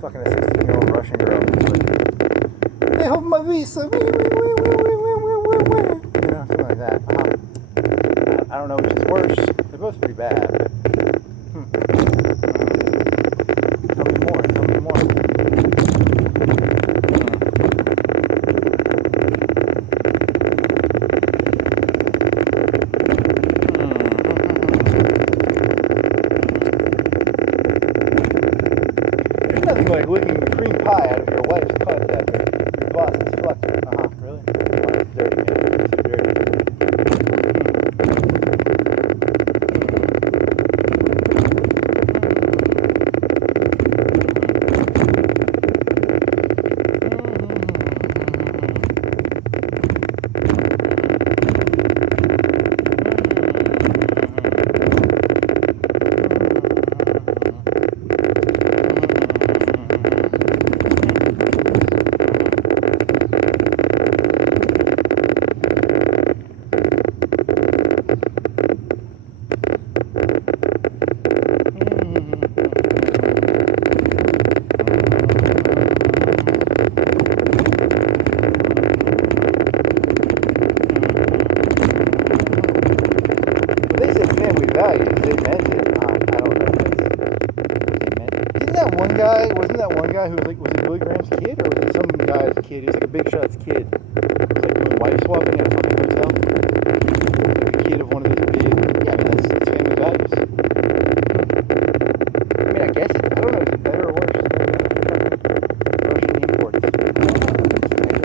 fucking a 16-year-old Russian girl who's like, they hold my visa, something like that. I don't know which is worse. They're both pretty bad. Tell me more. Like licking the cream pie out of your wife's cup that your boss is fucking. Really? Oh, it's dirty, man. It's dirty. one guy, wasn't that one guy who was like, was it Billy Graham's kid, or was it some guy's kid? He was like a Big Shot's kid. He was like doing wife swapping at a fucking hotel. Like a kid of one of these big, yeah, I mean, that's family values. I mean, I guess, I don't know, is it better or worse than Russian imports? I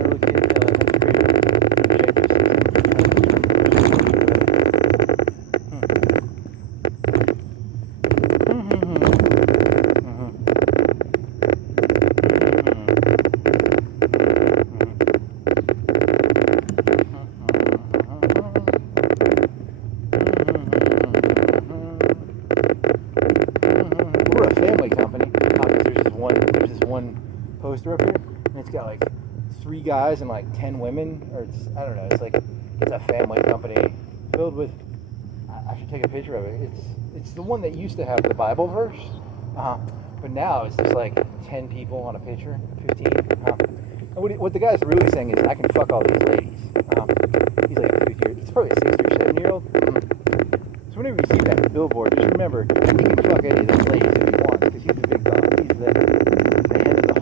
really can't tell. That's great. Objective system. Poster up here, and it's got like 3 guys and like 10 women, or it's, I don't know, it's like, it's a family company filled with, I should take a picture of it. It's the one that used to have the Bible verse, but now it's just like 10 people on a picture, 15. And what the guy's really saying is, I can fuck all these ladies. He's like, he's probably a 60 or 70 year old. So whenever you see that billboard, just remember, he can fuck any of those ladies if he wants, because he's the big dog. He's the head of the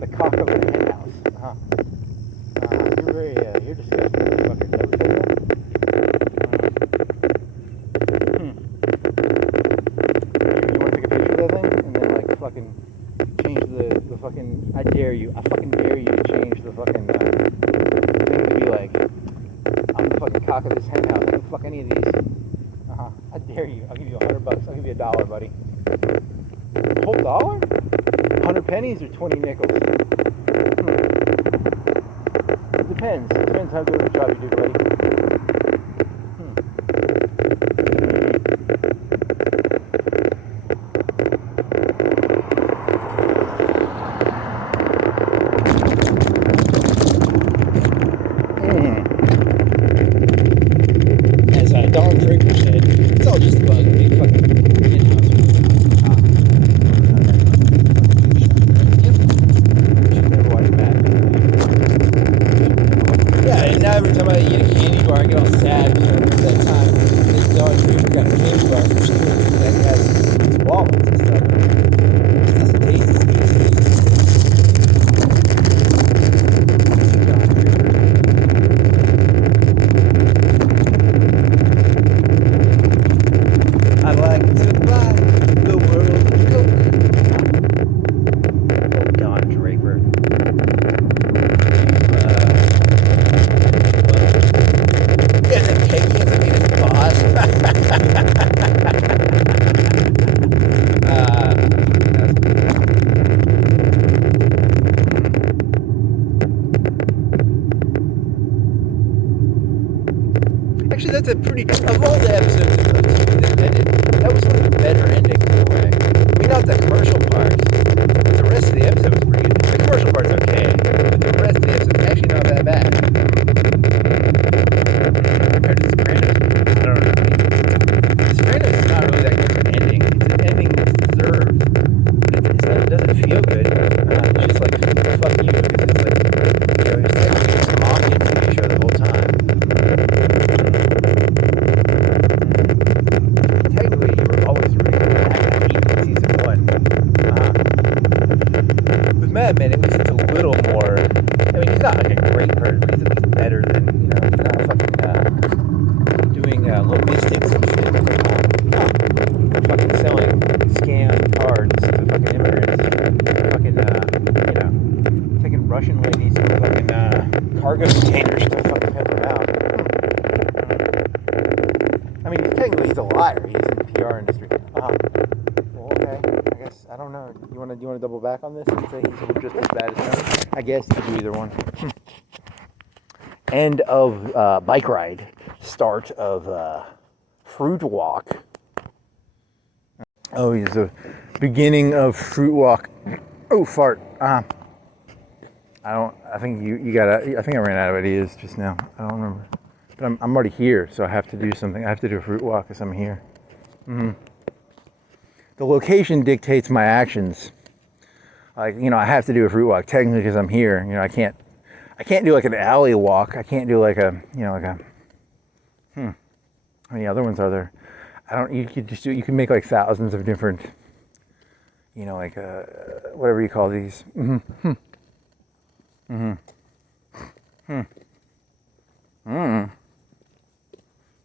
the cock of the hen house. You're very, you're disgusting, motherfucker. Did I ever tell you that? You want to take a picture of that thing? And then, like, fucking change the fucking, I dare you. I fucking dare you to change the fucking thing to be like, I'm the fucking cock of this hen house. I can fuck any of these. I dare you. I'll give you $100. I'll give you $1, buddy. A whole dollar? 100 pennies or 20 nickels? It depends. It depends how good of a job you do, buddy. As Don Draper said, it's all just about big fucking in-house. Now every time I eat a candy bar, I get all sad because I remember that time this dog Draper got a candy bar from school that has walnuts and stuff. It doesn't taste as tasty. I'd like to buy the world of Coke. Oh, Don Draper. Actually, that's a pretty, of all the episodes that ended, that was one of the better endings in a way. I mean, not the commercial parts, but the rest of the episode was pretty good. The commercial part's okay, but the rest of the episode is actually not that bad. Compared to Sopranos, I don't know. Sopranos is not really that good of an ending. It's an ending that's deserved, but it doesn't feel good. It's just like, fuck you, because it's like, you know, it's like a mafia TV show the whole time. Technically, you were always rooting for that in season 1. With Mad Men, at least it's a little more. I mean, he's not like a great person, but he's at least better than, you know, he's not fucking doing little mystics and shit. Fucking selling scam cards to fucking immigrants. Fucking, you know, taking Russian ladies to fucking cargo containers to fucking pimp them out. I mean, technically he's a liar. He's in the PR industry. Well, okay. I guess, I don't know. You want to double back on this and say he's just as bad as him? I guess you could do either one. End of bike ride. Start of fruit walk. Oh, he's the beginning of fruit walk. Oh, fart. I think you gotta, I think I ran out of ideas just now. I don't remember. But I'm already here, so I have to do something. I have to do a fruit walk because I'm here. The location dictates my actions. Like, you know, I have to do a fruit walk technically because I'm here. You know, I can't do like an alley walk. I can't do like a, you know, like a, how many other ones are there? You can make like thousands of different you know, like whatever you call these.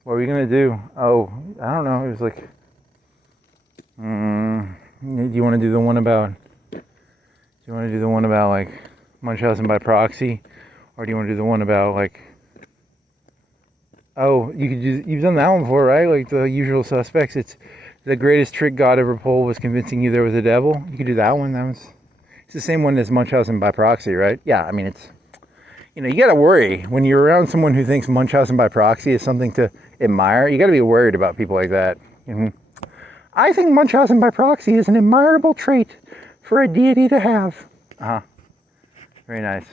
What were you gonna do? Oh, I don't know. It was like, do you want to do the one about? Do you want to do the one about like Munchausen by proxy, or do you want to do the one about like? Oh, you've done that one before, right? Like the usual suspects. It's the greatest trick God ever pulled was convincing you there was a devil. You could do that one. It's the same one as Munchausen by proxy, right? Yeah, I mean it's. You know, you got to worry when you're around someone who thinks Munchausen by proxy is something to admire. You got to be worried about people like that. I think Munchausen by proxy is an admirable trait for a deity to have. Very nice.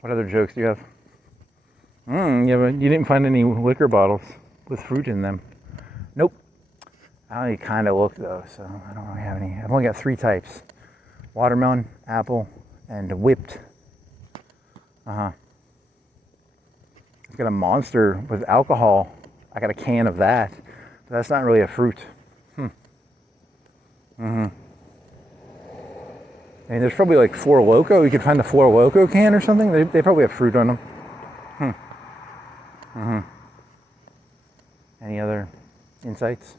What other jokes do you have? Yeah, but you didn't find any liquor bottles with fruit in them. Nope. I only kind of looked though, so I don't really have any. I've only got 3 types: watermelon, apple, and whipped. I've got a Monster with alcohol. I got a can of that, but that's not really a fruit. I mean, there's probably like Four Loko. You could find a Four Loko can or something. They probably have fruit on them. Any other insights?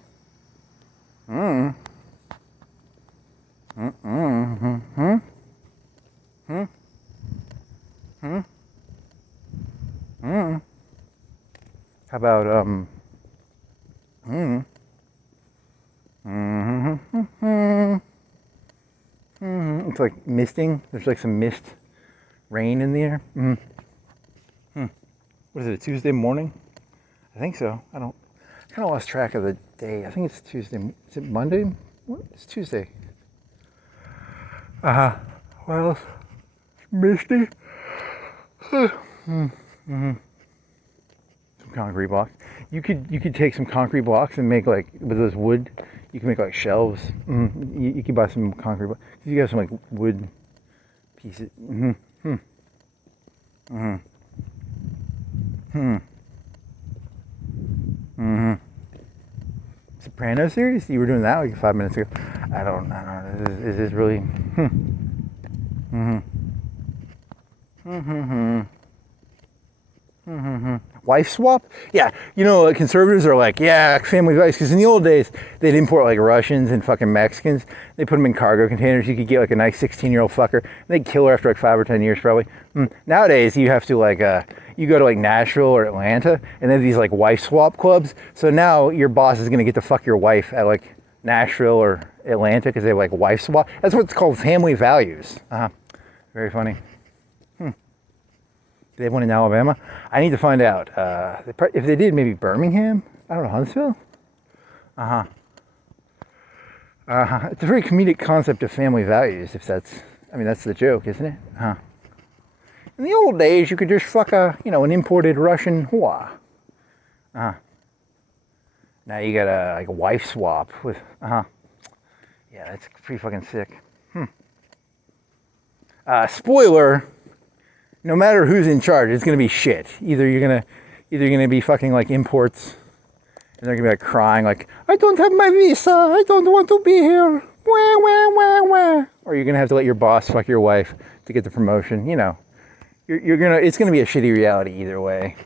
How about it's like misting. There's like some mist, rain in the air. What is it? A Tuesday morning? I think so. I kind of lost track of the day. I think it's Tuesday. Is it Monday? What? It's Tuesday. What else? Misty. Some concrete blocks. You could take some concrete blocks and make like with those wood. You can make like shelves. You could buy some concrete blocks. You got some like wood pieces. Soprano series? You were doing that like 5 minutes ago. I don't know. Is this really? Wife swap? Yeah, you know, conservatives are like, yeah, family values. Because in the old days, they'd import like Russians and fucking Mexicans. They put them in cargo containers. You could get like a nice 16-year-old fucker. They'd kill her after like 5 or 10 years probably. Nowadays, you have to like, you go to like Nashville or Atlanta, and they have these like wife swap clubs. So now your boss is gonna get to fuck your wife at like Nashville or Atlanta because they have like wife swap. That's what's called family values. Very funny. They have one in Alabama. I need to find out. If they did, maybe Birmingham. I don't know, Huntsville. It's a very comedic concept of family values. If that's, I mean, that's the joke, isn't it? In the old days, you could just fuck an imported Russian whore. Now you got a wife swap with. Yeah, that's pretty fucking sick. Spoiler. No matter who's in charge, it's gonna be shit. Either you're gonna be fucking like imports, and they're gonna be like crying like, I don't have my visa, I don't want to be here. Wah, wah, wah, wah. Or you're gonna have to let your boss fuck your wife to get the promotion. You know, it's gonna be a shitty reality either way.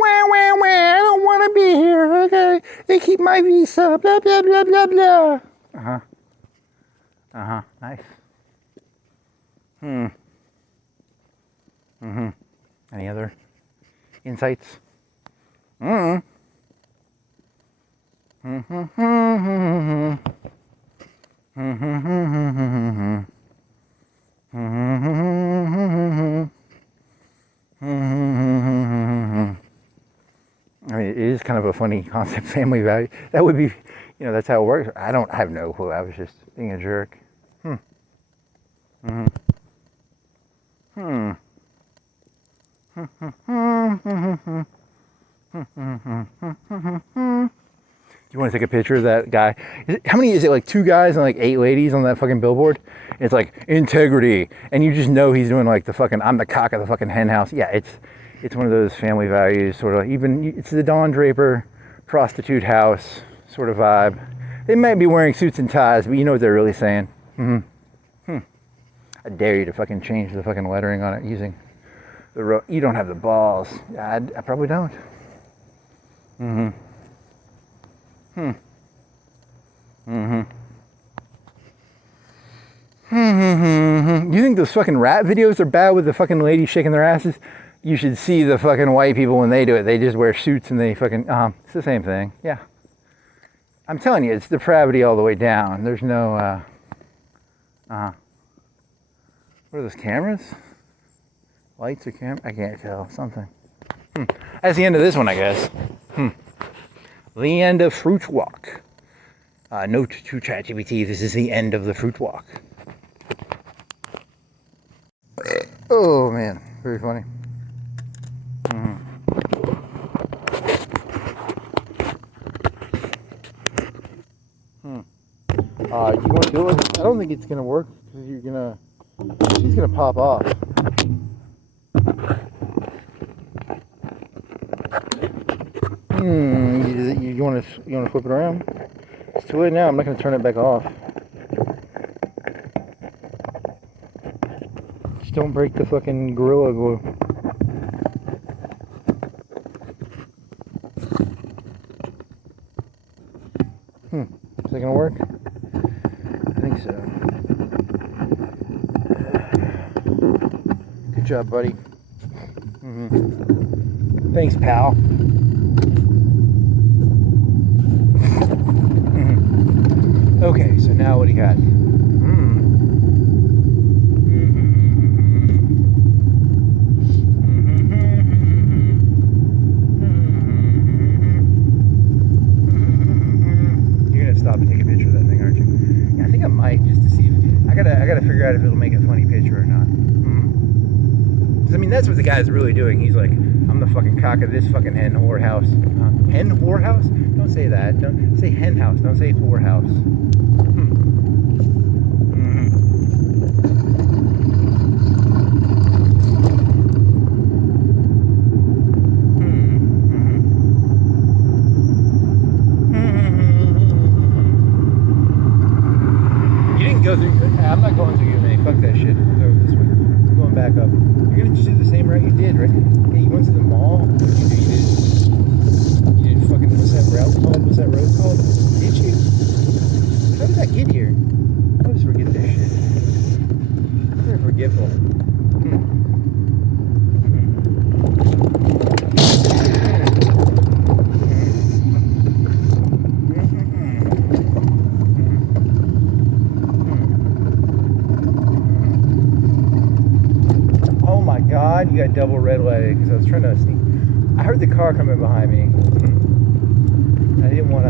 Wah, wah, wah, I don't want to be here, okay? They keep my visa, blah, blah, blah, blah, blah. Nice. Any other insights? I mean, it is kind of a funny concept, family value. That would be, that's how it works. I have no clue. I was just being a jerk. you want to take a picture of that guy? How many is it? Like 2 guys and like 8 ladies on that fucking billboard? It's like integrity, and you just know he's doing like the fucking I'm the cock of the fucking hen house. Yeah, it's one of those family values sort of. Even it's the Don Draper prostitute house sort of vibe. They might be wearing suits and ties, but you know what they're really saying. I dare you to fucking change the fucking lettering on it using the you don't have the balls. I probably don't. You think those fucking rap videos are bad with the fucking ladies shaking their asses? You should see the fucking white people when they do it. They just wear suits and they fucking, it's the same thing. Yeah. I'm telling you, it's depravity all the way down. There's no, what are those cameras? Lights or camera? I can't tell. Something. That's the end of this one, I guess. The end of Fruit Walk. Note to ChatGPT, this is the end of the Fruit Walk. Oh, man. Very funny. You want to do it? I don't think it's going to work because she's going to pop off. You want to flip it around? It's too late now. I'm not going to turn it back off. Just don't break the fucking Gorilla Glue. Is that going to work? I think so. Good job, buddy. Thanks, pal. Okay, so now what do you got? You're gonna stop and take a picture of that thing, aren't you? Yeah, I think I might, just to see if I gotta figure out if it'll make a funny picture or not. Because I mean, that's what the guy's really doing. He's like, I'm the fucking cock of this fucking hen whorehouse. Hen whorehouse? Don't say that. Don't say hen house. Don't say whorehouse. You didn't go through. I'm not going through Humane. Fuck that shit. We'll go this way. We're going back up. You're gonna just do the same route you did, right? Hey, you went to the mall. What did you do? You did fucking. What's that route called? What's that road called? Did you? How did I get here? I always forget that shit. I'm very forgetful. Oh my God, you got double red lighted because I was trying to sneak. I heard the car coming behind me. I didn't want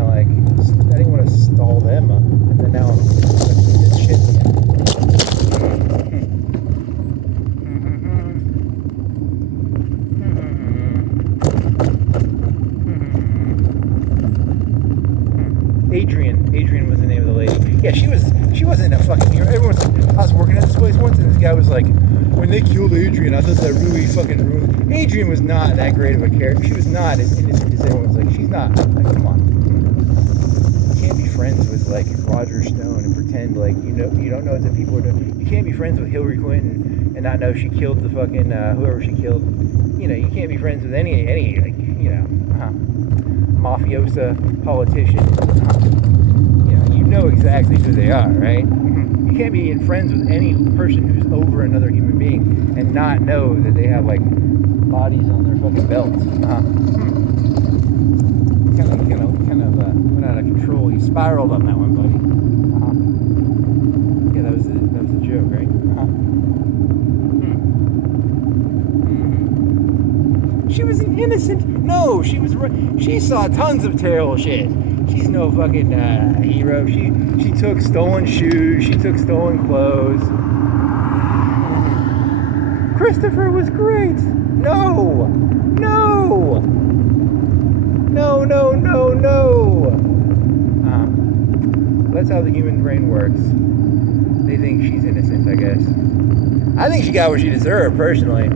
to stall them up, and then now I'm this shit. Adrian was the name of the lady. Yeah, she wasn't a fucking hero. I was working at this place once, and this guy was like, when they killed Adrian, I thought that really fucking ruined. Adrian was not that great of a character. She was not as innocent as everyone's like. She's not. Like, come on. You can't be friends with like Roger Stone and pretend like you don't know what the people are doing. You can't be friends with Hillary Clinton and not know she killed the fucking whoever she killed. You know, you can't be friends with any like mafiosa politician. You know exactly who they are, right? You can't be friends with any person who's over another human being and not know that they have like bodies on their fucking belts. Kind of went out of control. You spiraled on that one, buddy. Yeah, that was a joke, right? She was an innocent. No, she was. She saw tons of terrible shit. She's no fucking hero. She took stolen shoes. She took stolen clothes. Christopher was great. No. That's how the human brain works. They think she's innocent, I guess. I think she got what she deserved, personally.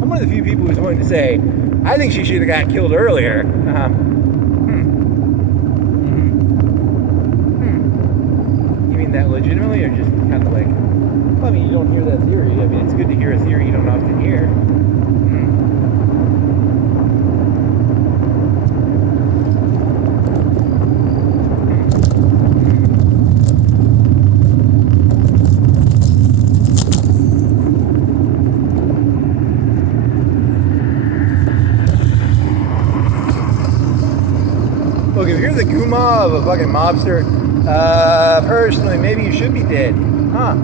I'm one of the few people who's willing to say, I think she should have got killed earlier. You mean that legitimately, or just kind of like, well, I mean, you don't hear that theory. I mean, it's good to hear a theory you don't often hear. Look, if you're the Guma of a fucking mobster, personally, maybe you should be dead. Huh.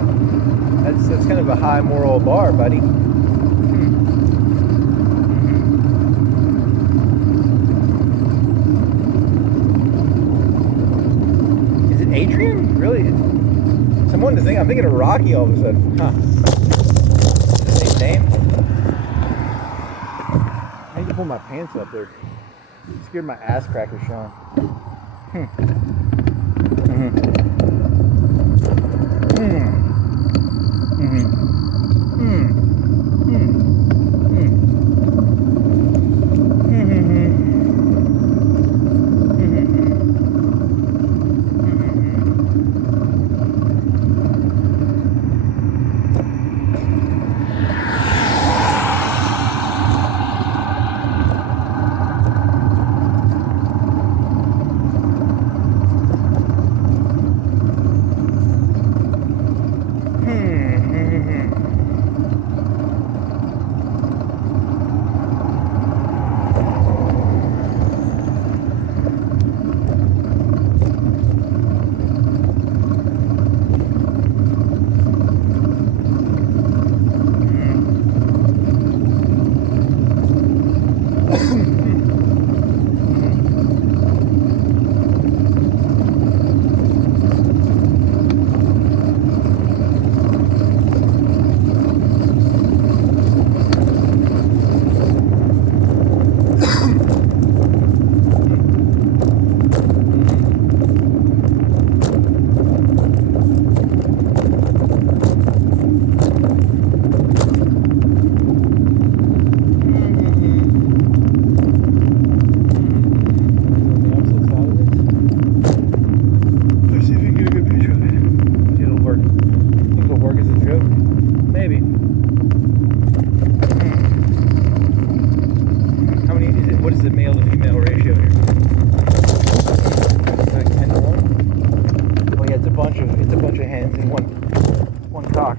That's kind of a high moral bar, buddy. Is it Adrian? Really? Someone to think. I'm thinking of Rocky all of a sudden. Huh. Same name? I need to pull my pants up there. It scared my ass cracker, Sean.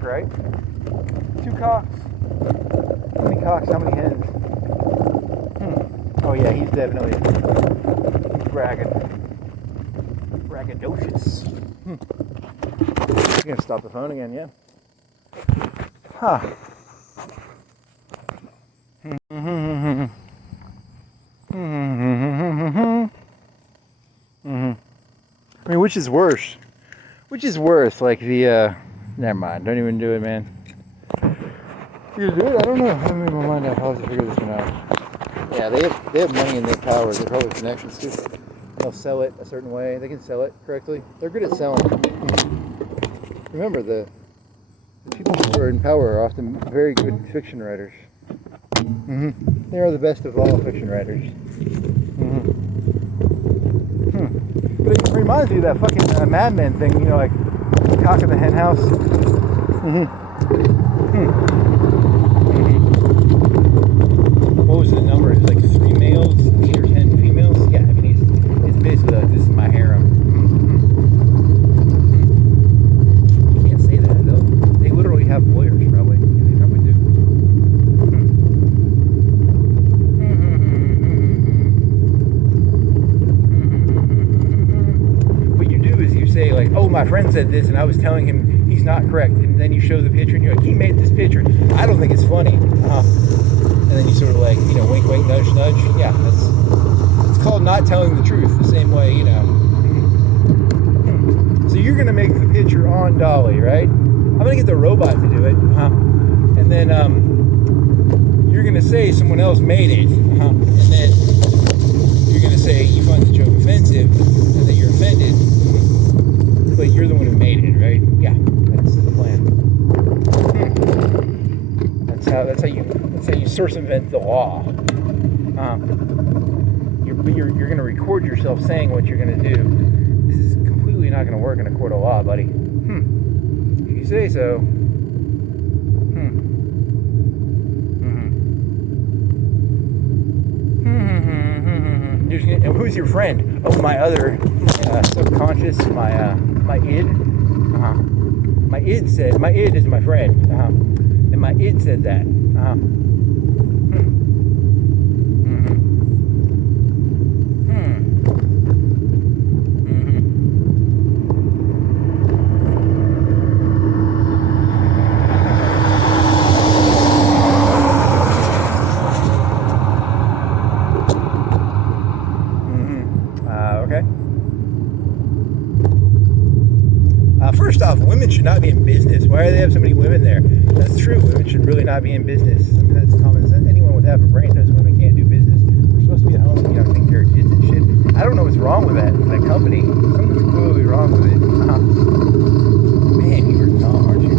Right? 2 cocks. How many cocks? How many hens? Oh yeah, he's definitely braggadocious. You're gonna stop the phone again, yeah? Huh. I mean, which is worse? Which is worse? Like the never mind. Don't even do it, man. You do it? I don't know. I haven't made my mind up. I'll have to figure this one out. Yeah, they have money and they have power. They probably have connections too. They'll sell it a certain way. They can sell it correctly. They're good at selling. Remember, the people who are in power are often very good fiction writers. They are the best of all fiction writers. But it reminds me of that fucking Mad Men thing, you know, like cock in the hen house. What was the number? It was like 3 males, 8 or 10 females. Yeah, I mean, it's basically like, this is my harem. You can't say that though. They literally have lawyers, probably. Yeah, they probably do. What you do is you say like, oh, my friend said this, and I was telling him he's not correct, and then you show the picture, and you're like, he made this picture. I don't think it's funny. And then you sort of like, you know, wink, wink, nudge, nudge. Yeah, it's called not telling the truth. The same way, you know. So you're gonna make the picture on Dolly, right? I'm gonna get the robot to do it, and then you're gonna say someone else made it, and then you're gonna say you find the joke offensive, and that you're offended. but you're the one who made it, right? Yeah, that's the plan. That's how you circumvent the law. You're going to record yourself saying what you're going to do. This is completely not going to work in a court of law, buddy. If you say so. And who's your friend? Oh, my other subconscious, my id. My id is my friend. And my id said that. First off, women should not be in business. Why do they have so many women there? That's true. Women should really not be in business. I mean, that's common sense. Anyone with half a brain knows women can't do business. They're supposed to be at home, taking care of kids and shit. I don't know what's wrong with that company. Something's clearly wrong with it. Man, you are dumb, aren't you?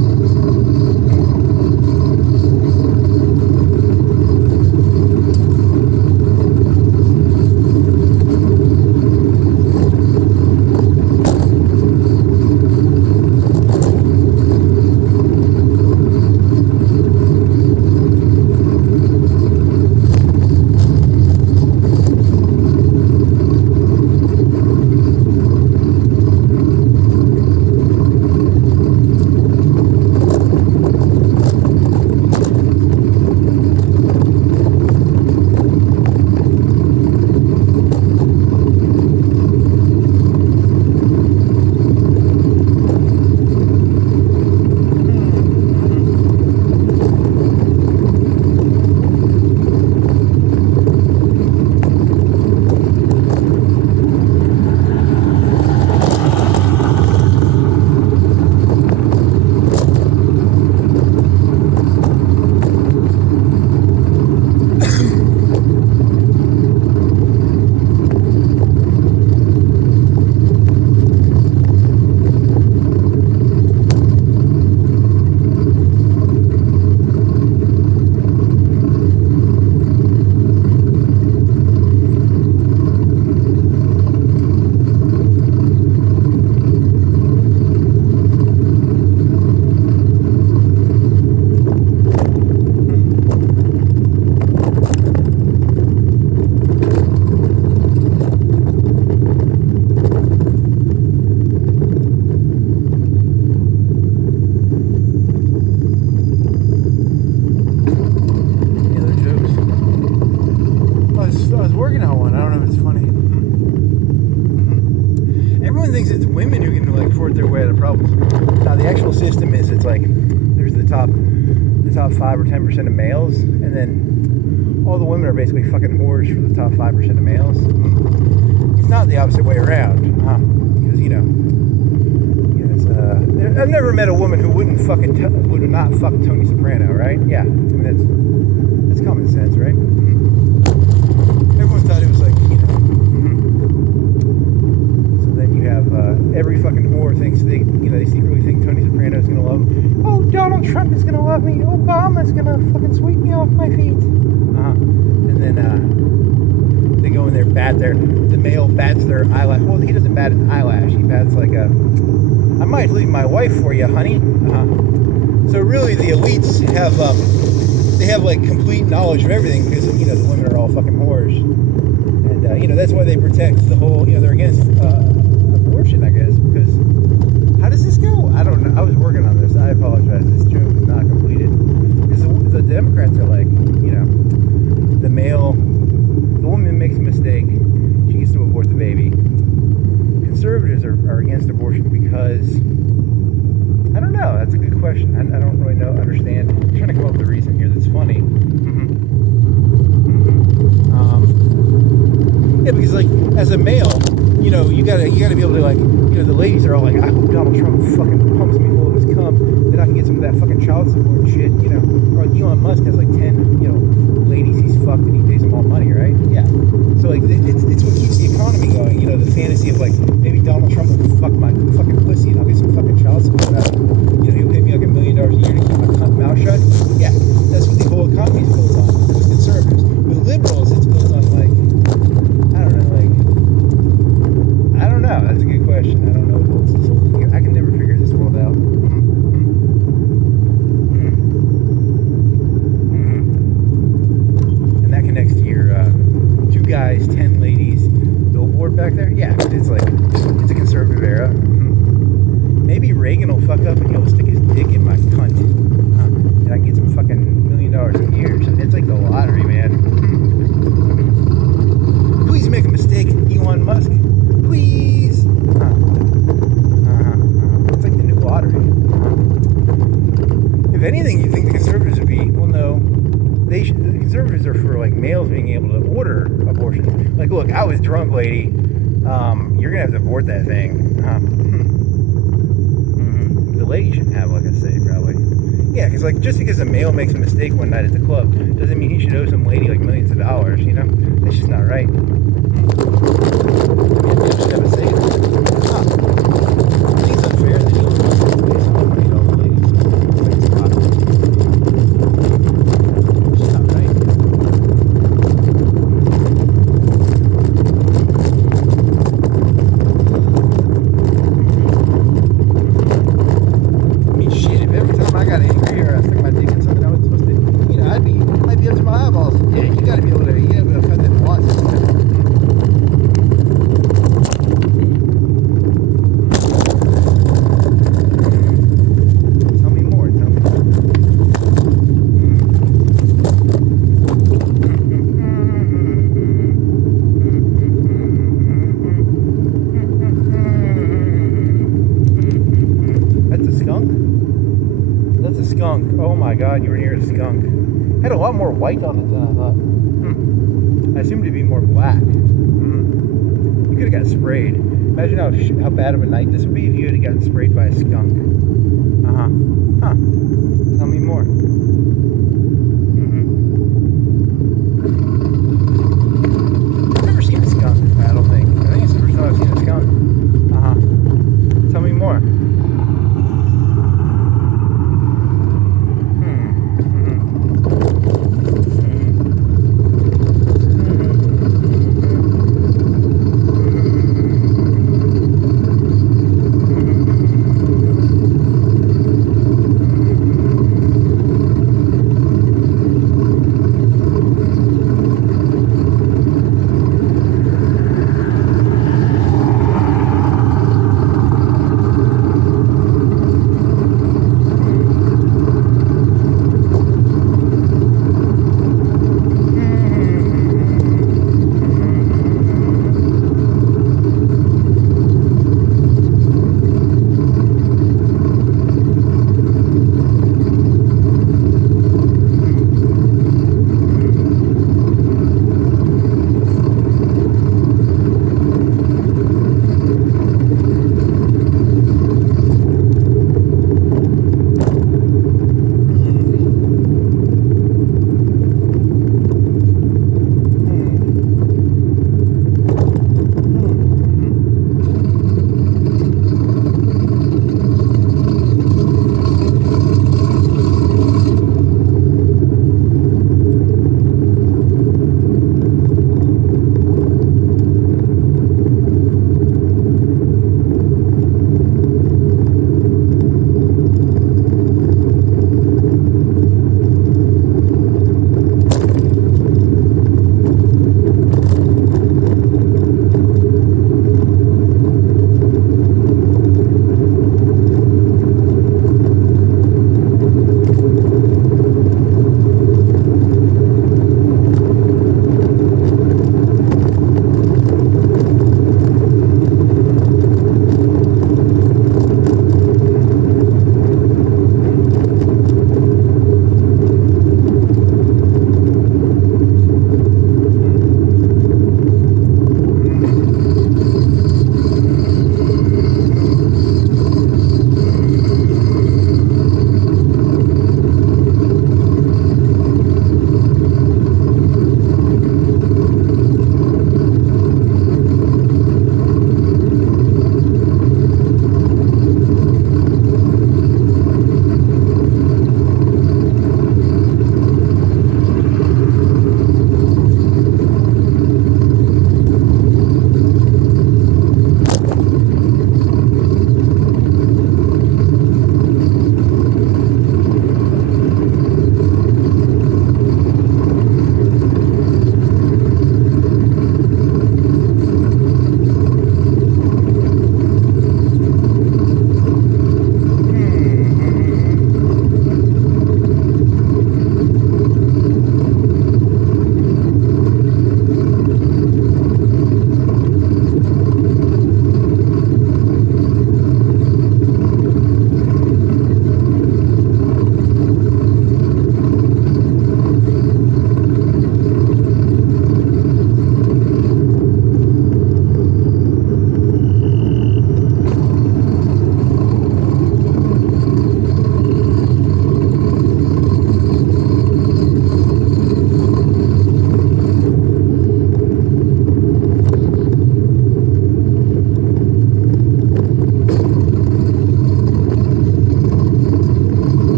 Now the actual system is it's like there's the top 5 or 10% of males, and then all the women are basically fucking whores for the top 5% of males. It's not the opposite way around, because I've never met a woman who would not fuck Tony Soprano, right? Yeah, I mean that's common sense, right? Everyone thought it was like So then you have every fucking whore thinks they secretly think Tony Soprano is gonna love them. Oh, Donald Trump is gonna love me. Obama's gonna fucking sweep me off my feet. And then they go in there, the male bats their eyelash. Well, he doesn't bat an eyelash. He bats like I might leave my wife for you, honey. So really, the elites have like complete knowledge of everything because the women are all fucking whores, and that's why they protect the whole. They're against abortion, I guess. Because how does this go? I don't know. I was working on this. I apologize. This joke is not completed because the Democrats are like, the woman makes a mistake, she gets to abort the baby. Conservatives are against abortion because, I don't know, that's a good question. I don't really understand. I'm trying to come up with a reason here that's funny. Yeah, because like as a male, you gotta be able to like, the ladies are all like, I hope Donald Trump fucking pumps me full of his cum, then I can get some of that fucking child support shit, or like Elon Musk has like 10, ladies he's fucked and he pays them all money, right? Yeah. So like it's what keeps the economy going, the fantasy of like maybe Donald Trump will fuck my fucking pussy and Yeah, it's like, it's a conservative era. Maybe Reagan will fuck up and he'll stick his dick in my cunt. And I can get some fucking $1 million a year. It's like the lottery, man. Please make a mistake, Elon Musk. Please. It's like the new lottery. If anything, you think the conservatives would be, well, no. The conservatives are for like males being able to order abortions. Like, look, I was drunk, lady. You're gonna have to abort that thing. The lady shouldn't have like a say, probably. Yeah, because like just because a male makes a mistake one night at the club doesn't mean he should owe some lady like millions of dollars. You know, that's just not right. Just have a say. I think it's unfair that he only wants to pay some money to all the ladies. It's just not right. I mean, shit, if every time I got angry or I stuck my dick in something I was supposed to, you know, I'd be up to my eyeballs. Yeah, you gotta be able to cut that loss. Tell me more. That's a skunk? That's a skunk. Oh my god, you were near a skunk. Had a lot more white on it than I thought. I assumed it'd be more black. You could have got sprayed. Imagine how bad of a night this would be if you had gotten sprayed by a skunk. Tell me more. I've never seen a skunk, I don't think. I think it's the first time I've seen a skunk. Tell me more.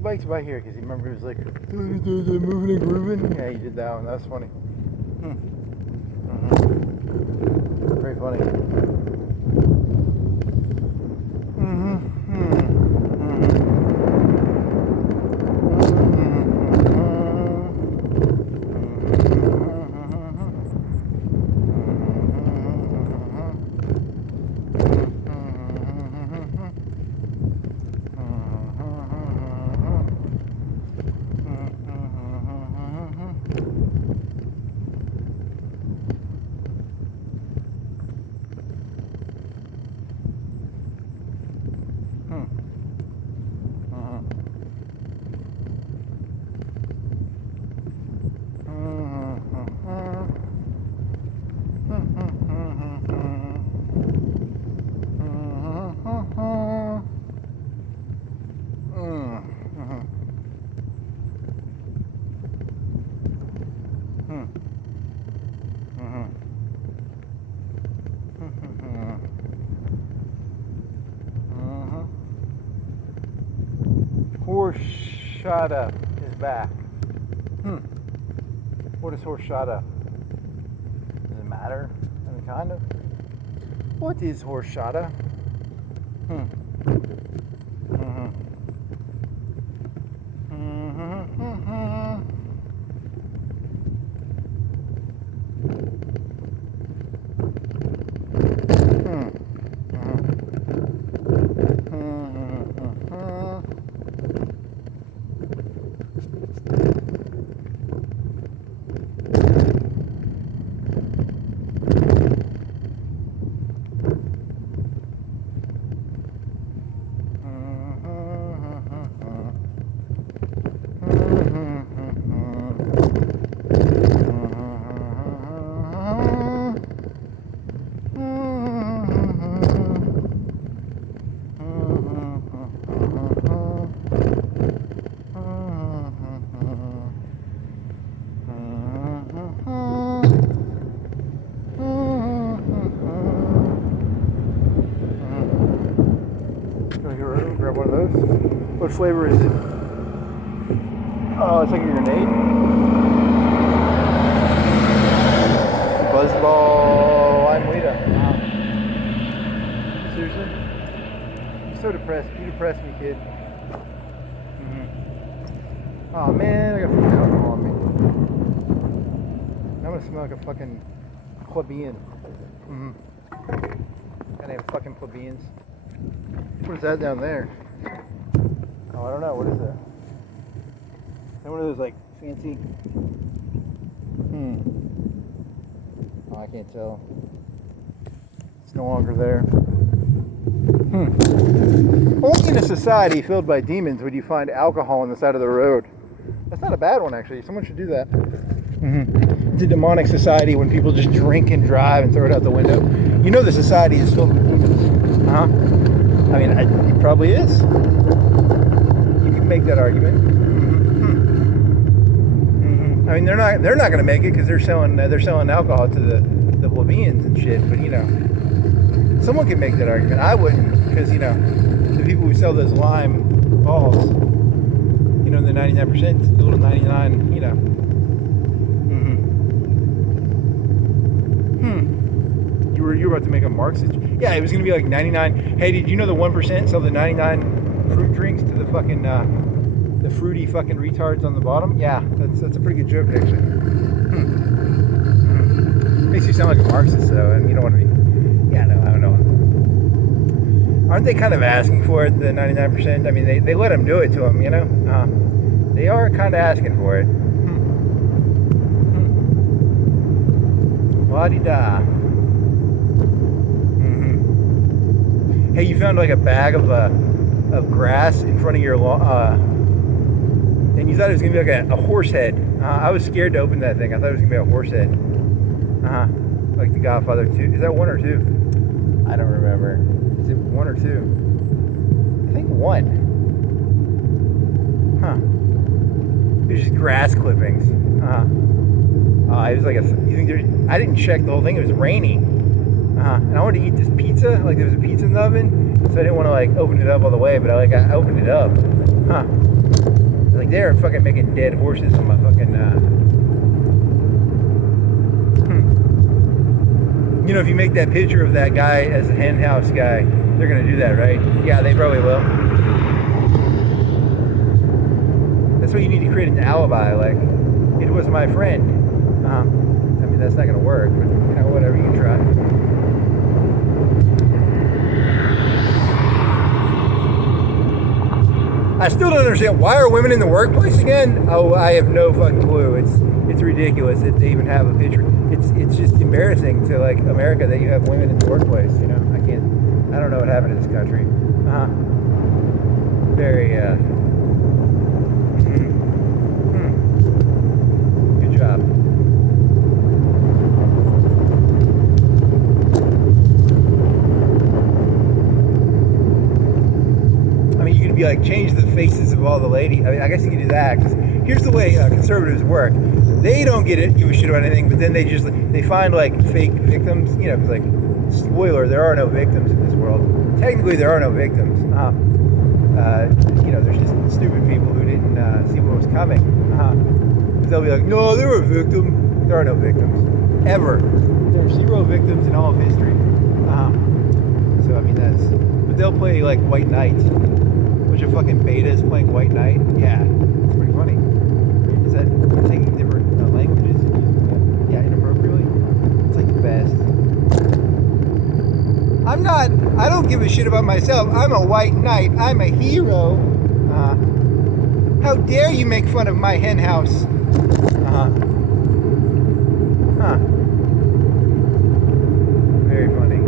E-bikes by here because he remember he was like moving and grooving. Yeah, he did that one. That's funny. Very funny. Horchata is back. What is horchata? Does it matter? I mean, kind of. What is horchata? grab one of those. What flavor is it? Oh, it's like a grenade. Buzzball lime Lita. Wow. Seriously? You're so depressed. You depress me, kid. Oh man, I got fucking alcohol on me. I'm gonna smell like a fucking plebeian. Gotta have fucking plebeians. What is that down there? Oh, I don't know. What is that? Is that one of those like fancy? Oh, I can't tell. It's no longer there. Only in a society filled by demons would you find alcohol on the side of the road. That's not a bad one, actually. Someone should do that. It's a demonic society when people just drink and drive and throw it out the window. You know the society is filled with demons. I mean, it probably is. You can make that argument. I mean, they're not going to make it because they're selling alcohol to the plebeians and shit. But you know, someone can make that argument. I wouldn't, because you know, the people who sell those lime balls, you know, the 99%, the little 99, you know. You were about to make a Marxist. Yeah, it was going to be like 99. Hey, did you know the 1% sell the 99 fruit drinks to the fucking the fruity fucking retards on the bottom? Yeah, that's a pretty good joke, actually. Makes you sound like a Marxist, though, and you don't want to be. Yeah, no, I don't know. Aren't they kind of asking for it, the 99%? I mean, they let them do it to them, you know? They are kind of asking for it. La-di-da. Hey, you found like a bag of grass in front of your lawn, and you thought it was gonna be like a horse head. I was scared to open that thing. I thought it was gonna be a horse head. Like The Godfather 2. Is that 1 or 2? I don't remember. Is it 1 or 2? I think 1. There's just grass clippings. It was like you think I didn't check the whole thing. It was raining. And I wanted to eat this pizza. Like there was a pizza in the oven, so I didn't want to like open it up all the way. But I opened it up. Like they're fucking making dead horses on my fucking. You know, if you make that picture of that guy as a hen house guy, they're gonna do that, right? Yeah, they probably will. That's why you need to create an alibi. Like it was my friend. I mean, that's not gonna work, but you know, whatever, you can try. I still don't understand, why are women in the workplace again? Oh, I have no fucking clue. It's ridiculous that they even have a picture. It's just embarrassing to like America that you have women in the workplace. You know, I don't know what happened in this country. Very good job. Be like, change the faces of all the ladies. I mean, I guess you can do that, because here's the way conservatives work. They don't give a shit about anything, but then they find like fake victims, you know, because like, spoiler, there are no victims in this world. Technically there are no victims. You know, there's just stupid people who didn't see what was coming. They'll be like, no, they were a victim. There are no victims ever. There are 0 victims in all of history. So I mean, but they'll play like White Knight. Bunch of fucking betas playing White Knight. Yeah, it's pretty funny. Is that taking different languages and using them, yeah, inappropriately? It's like the best. I don't give a shit about myself. I'm a white knight. I'm a hero. How dare you make fun of my hen house? Very funny.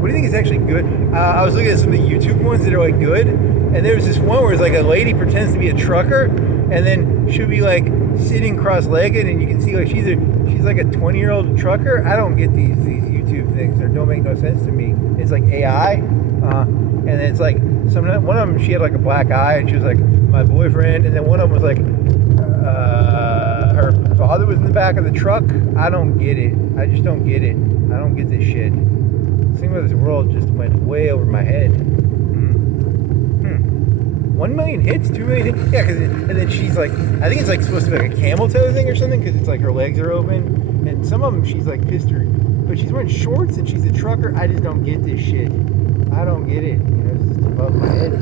What do you think is actually good? I was looking at some of the YouTube ones that are like good, and there was this one where it's like a lady pretends to be a trucker, and then she'll be like sitting cross-legged, and you can see like she's like a 20-year-old trucker. I don't get these YouTube things; they don't make no sense to me. It's like AI, and then it's like one of them she had like a black eye, and she was like my boyfriend, and then one of them was like Her father was in the back of the truck. I don't get it. I just don't get it. I don't get this shit. It seems like this world just went way over my head. 1 million hits, 2 million hits. Yeah, and then she's like, I think it's like supposed to be like a camel toe thing or something, because it's like her legs are open, and some of them she's like pissed her, but she's wearing shorts and she's a trucker. I just don't get this shit. I don't get it. You know, it's just above my head.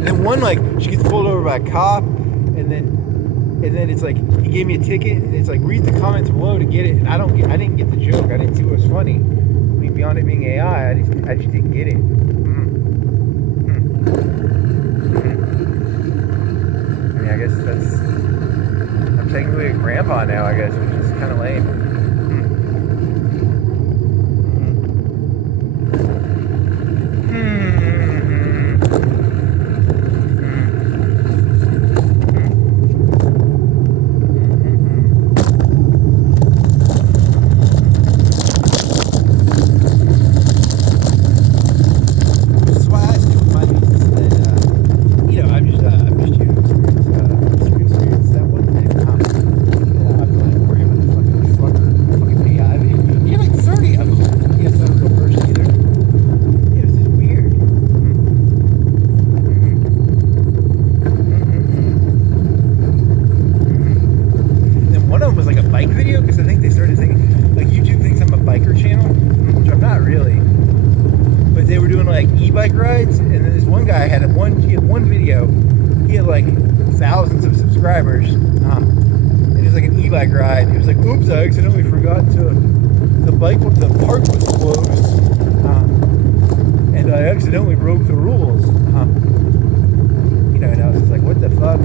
And then one, like, she gets pulled over by a cop, and then it's like, he gave me a ticket, and it's like, read the comments below to get it, and I didn't get the joke. I didn't see what was funny. I mean, beyond it being AI, I just didn't get it. I mean, I guess I'm technically a grandpa now, I guess, which is kind of lame. E-bike rides, and then this one guy had one video. He had like thousands of subscribers, and it was like an e-bike ride. It was like, oops, I accidentally forgot the park was closed, and I accidentally broke the rules. You know, and I was just like, what the fuck?